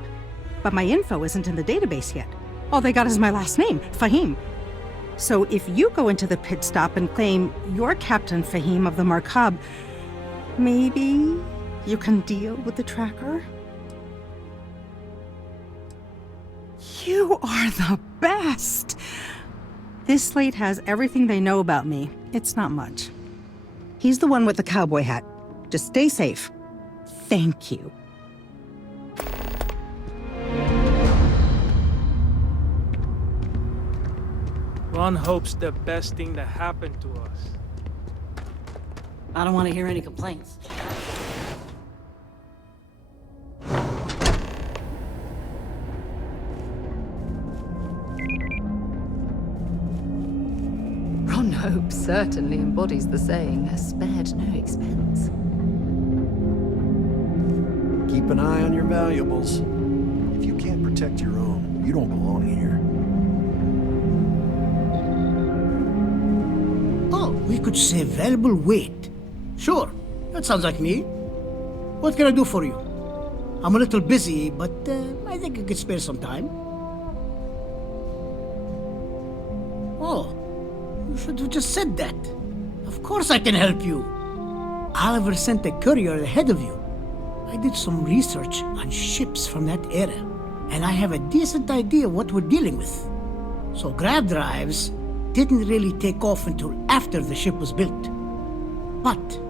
But my info isn't in the database yet. All they got is my last name, Fahim. So if you go into the pit stop and claim you're Captain Fahim of the Markab, maybe you can deal with the tracker? You are the best! This slate has everything they know about me. It's not much. He's the one with the cowboy hat. Just stay safe. Thank you. One hopes the best thing that happened to us. I don't want to hear any complaints. Ron Hope certainly embodies the saying, has spared no expense. Keep an eye on your valuables. If you can't protect your own, you don't belong here. Oh, we could save valuable weight. Sure, that sounds like me. What can I do for you? I'm a little busy, but I think I could spare some time. Oh, you should have just said that. Of course I can help you. Oliver sent a courier ahead of you. I did some research on ships from that era, and I have a decent idea what we're dealing with. So grav drives didn't really take off until after the ship was built. But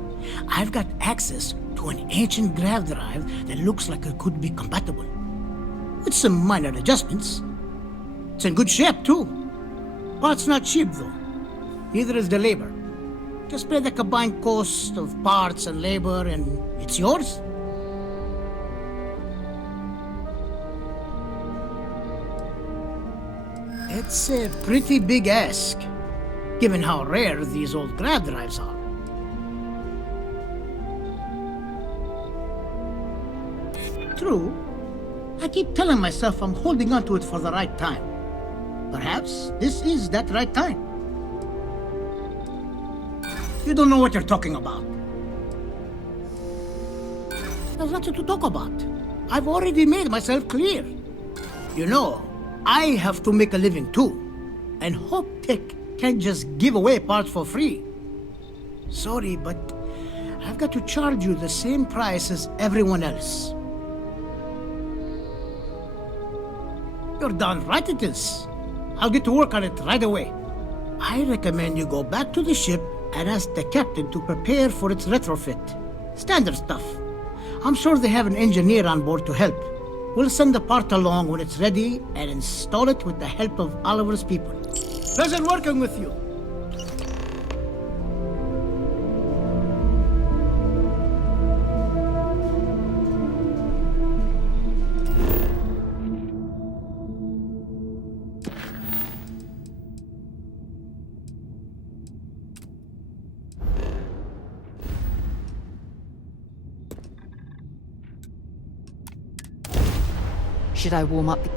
I've got access to an ancient grav drive that looks like it could be compatible. With some minor adjustments. It's in good shape too. Parts not cheap though. Neither is the labor. Just pay the combined cost of parts and labor and it's yours. It's a pretty big ask, given how rare these old grav drives are. True. I keep telling myself I'm holding on to it for the right time. Perhaps this is that right time. You don't know what you're talking about. There's nothing to talk about. I've already made myself clear. You know, I have to make a living too. And Hope Tech can't just give away parts for free. Sorry, but I've got to charge you the same price as everyone else. You're darn right it is. I'll get to work on it right away. I recommend you go back to the ship and ask the captain to prepare for its retrofit. Standard stuff. I'm sure they have an engineer on board to help. We'll send the part along when it's ready and install it with the help of Oliver's people. Pleasure working with you. Should I warm up the...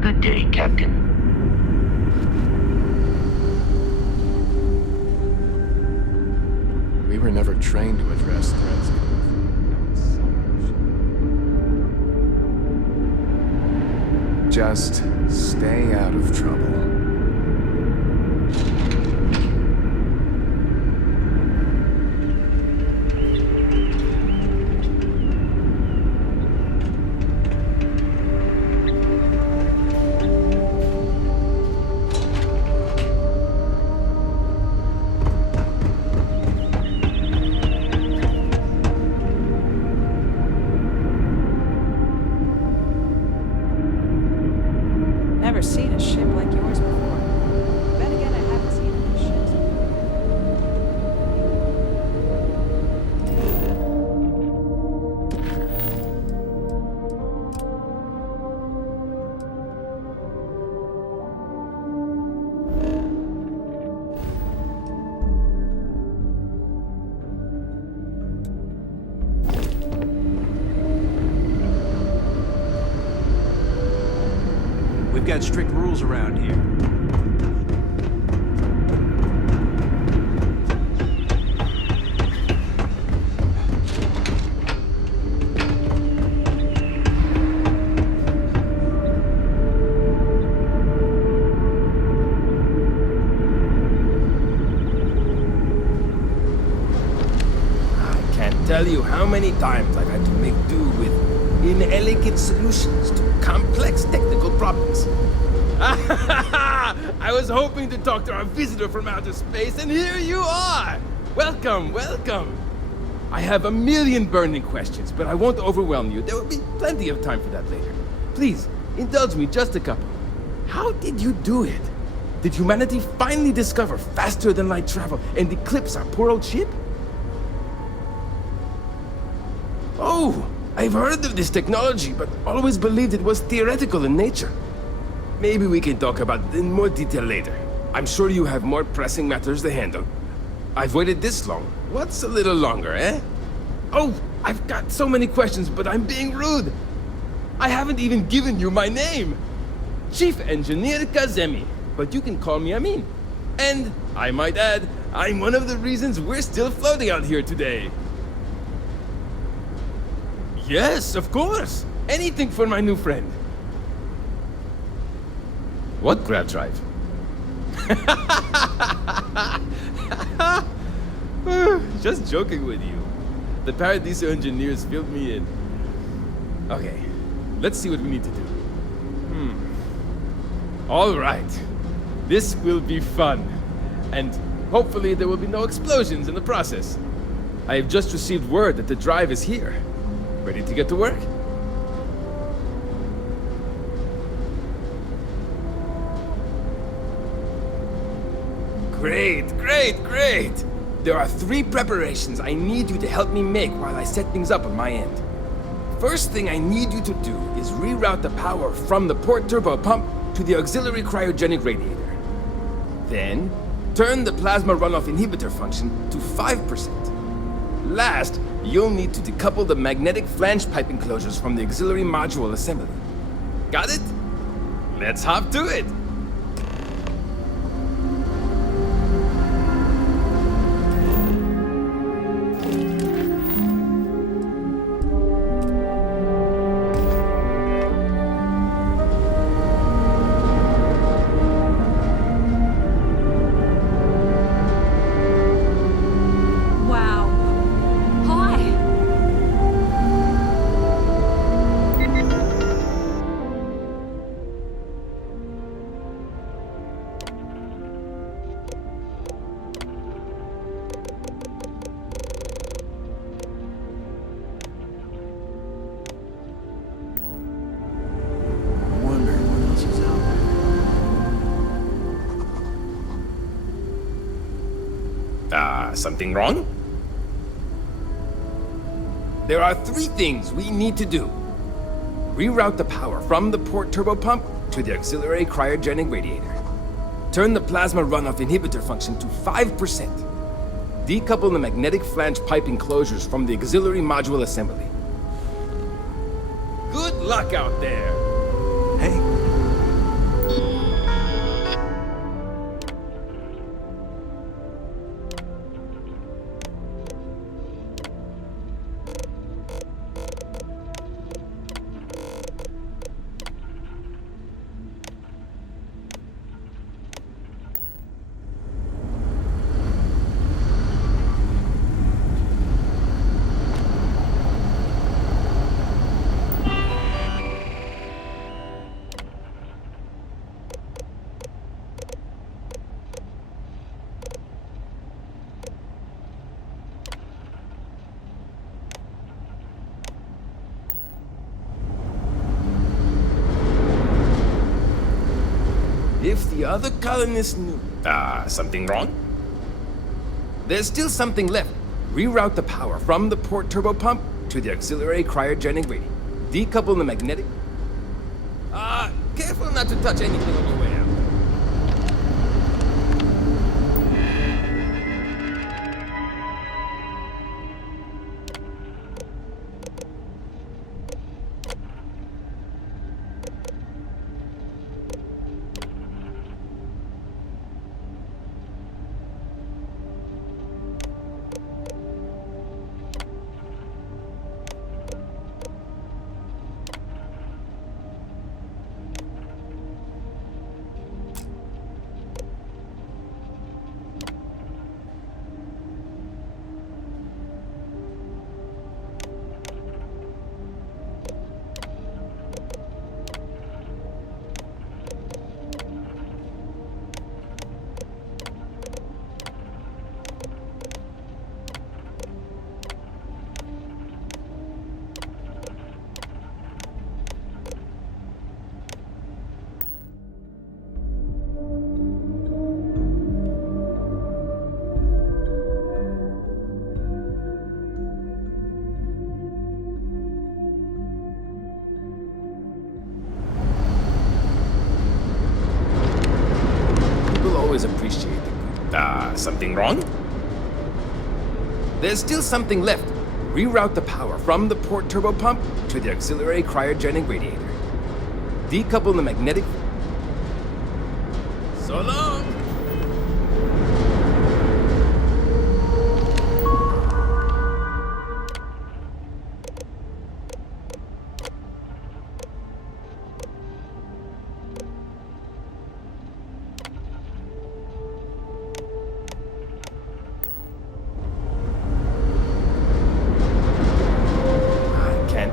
Good day, Captain. We were never trained to address threats. Just stay out of trouble. Never seen a ship like yours before. Then again, I haven't seen any ships. We've got strict rules around here. I can't tell you how many times I've had to make do with inelegant solutions to complex technical problems. I was hoping to talk to our visitor from outer space, and here you are! Welcome, welcome! I have a million burning questions, but I won't overwhelm you. There will be plenty of time for that later. Please, indulge me just a couple. How did you do it? Did humanity finally discover faster than light travel and eclipse our poor old ship? Oh, I've heard of this technology, but always believed it was theoretical in nature. Maybe we can talk about it in more detail later. I'm sure you have more pressing matters to handle. I've waited this long. What's a little longer, eh? Oh, I've got so many questions, but I'm being rude. I haven't even given you my name. Chief Engineer Kazemi, but you can call me Amin. And, I might add, I'm one of the reasons we're still floating out here today. Yes, of course. Anything for my new friend. What grab drive? Just joking with you. The Paradiso engineers filled me in. Okay, let's see what we need to do. All right. This will be fun. And hopefully there will be no explosions in the process. I have just received word that the drive is here. Ready to get to work? Great, great, great! There are 3 preparations I need you to help me make while I set things up on my end. First thing I need you to do is reroute the power from the port turbo pump to the auxiliary cryogenic radiator. Then, turn the plasma runoff inhibitor function to 5%. Last, you'll need to decouple the magnetic flange pipe enclosures from the auxiliary module assembly. Got it? Let's hop to it! Something wrong? There are 3 things we need to do. Reroute the power from the port turbo pump to the auxiliary cryogenic radiator. Turn the plasma runoff inhibitor function to 5%. Decouple the magnetic flange pipe enclosures from the auxiliary module assembly. Good luck out there! Hey, If the other colonists knew... something wrong? There's still something left. Reroute the power from the port turbo pump to the auxiliary cryogenic rating. Decouple the magnetic... careful not to touch anything on your way out. Always appreciate it. Something wrong? There's still something left. Reroute the power from the port turbo pump to the auxiliary cryogenic radiator. Decouple the magnetic... So long!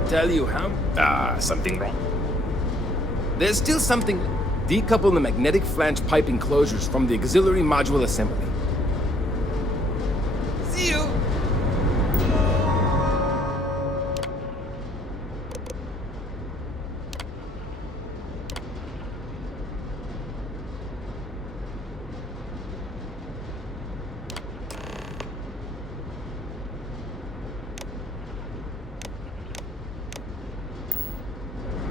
Tell you how? Something wrong. There's still something... Decouple the magnetic flange pipe enclosures from the auxiliary module assembly. See you!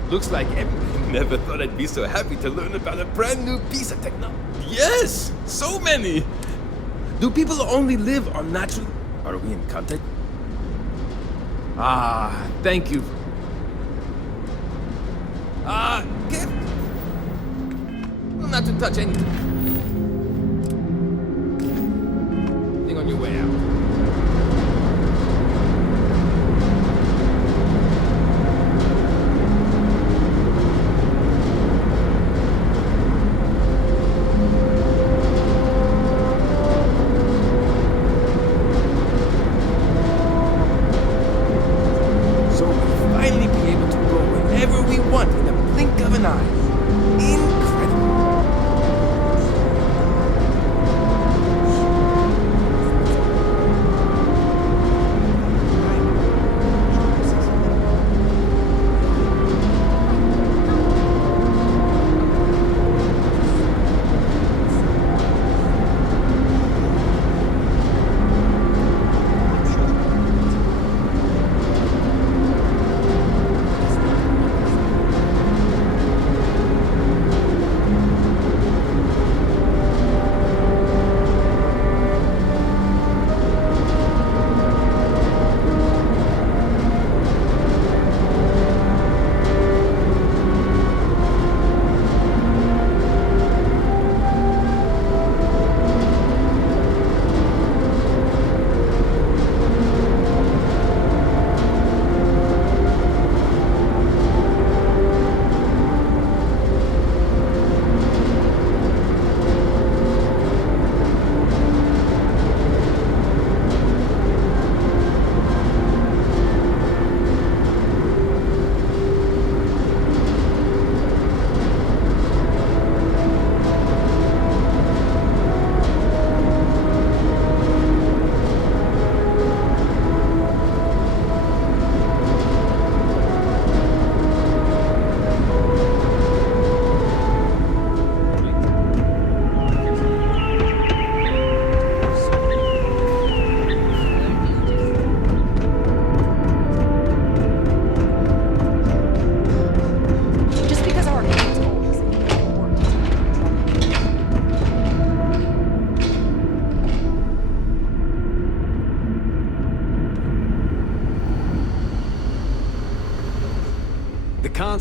Looks like everyone never thought I'd be so happy to learn about a brand new piece of technology. Yes! So many! Do people only live on natural... Are we in contact? Thank you. Careful. Not to touch anything. Thing on your way out.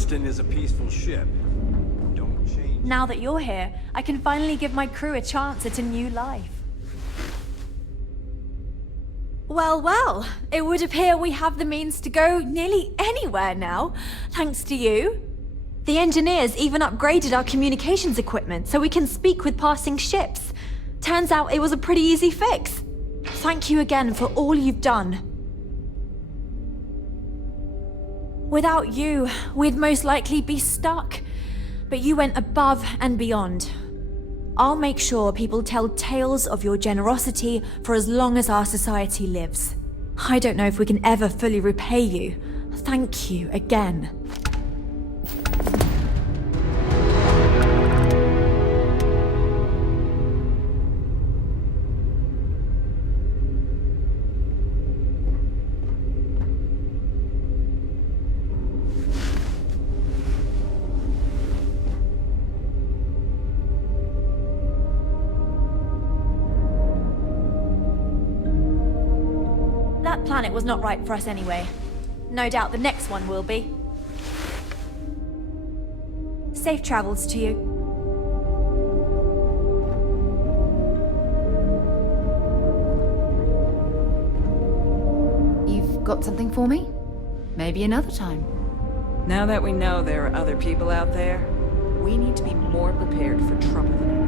Winston is a peaceful ship. Don't change. Now that you're here, I can finally give my crew a chance at a new life. Well, well, it would appear we have the means to go nearly anywhere now, thanks to you. The engineers even upgraded our communications equipment so we can speak with passing ships. Turns out it was a pretty easy fix. Thank you again for all you've done. Without you, we'd most likely be stuck. But you went above and beyond. I'll make sure people tell tales of your generosity for as long as our society lives. I don't know if we can ever fully repay you. Thank you again. That planet was not right for us anyway. No doubt the next one will be. Safe travels to you. You've got something for me? Maybe another time. Now that we know there are other people out there, we need to be more prepared for trouble than ever.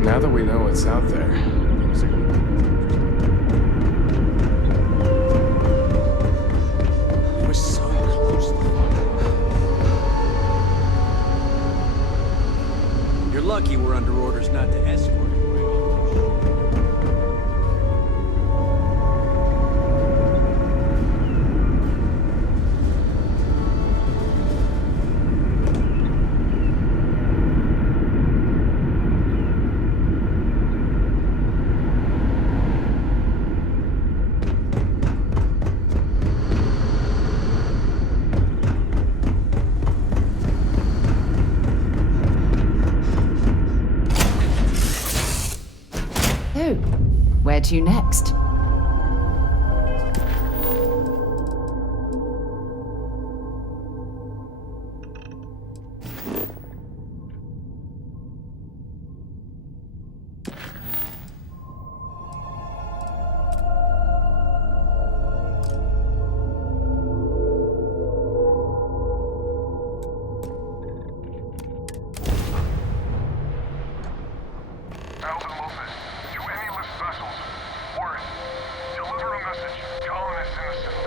Now that we know what's out there, things are gonna be... We're so close to the bottom. You're lucky we're under orders not to escort him. Where to next? Deliver a message. Colonists in the system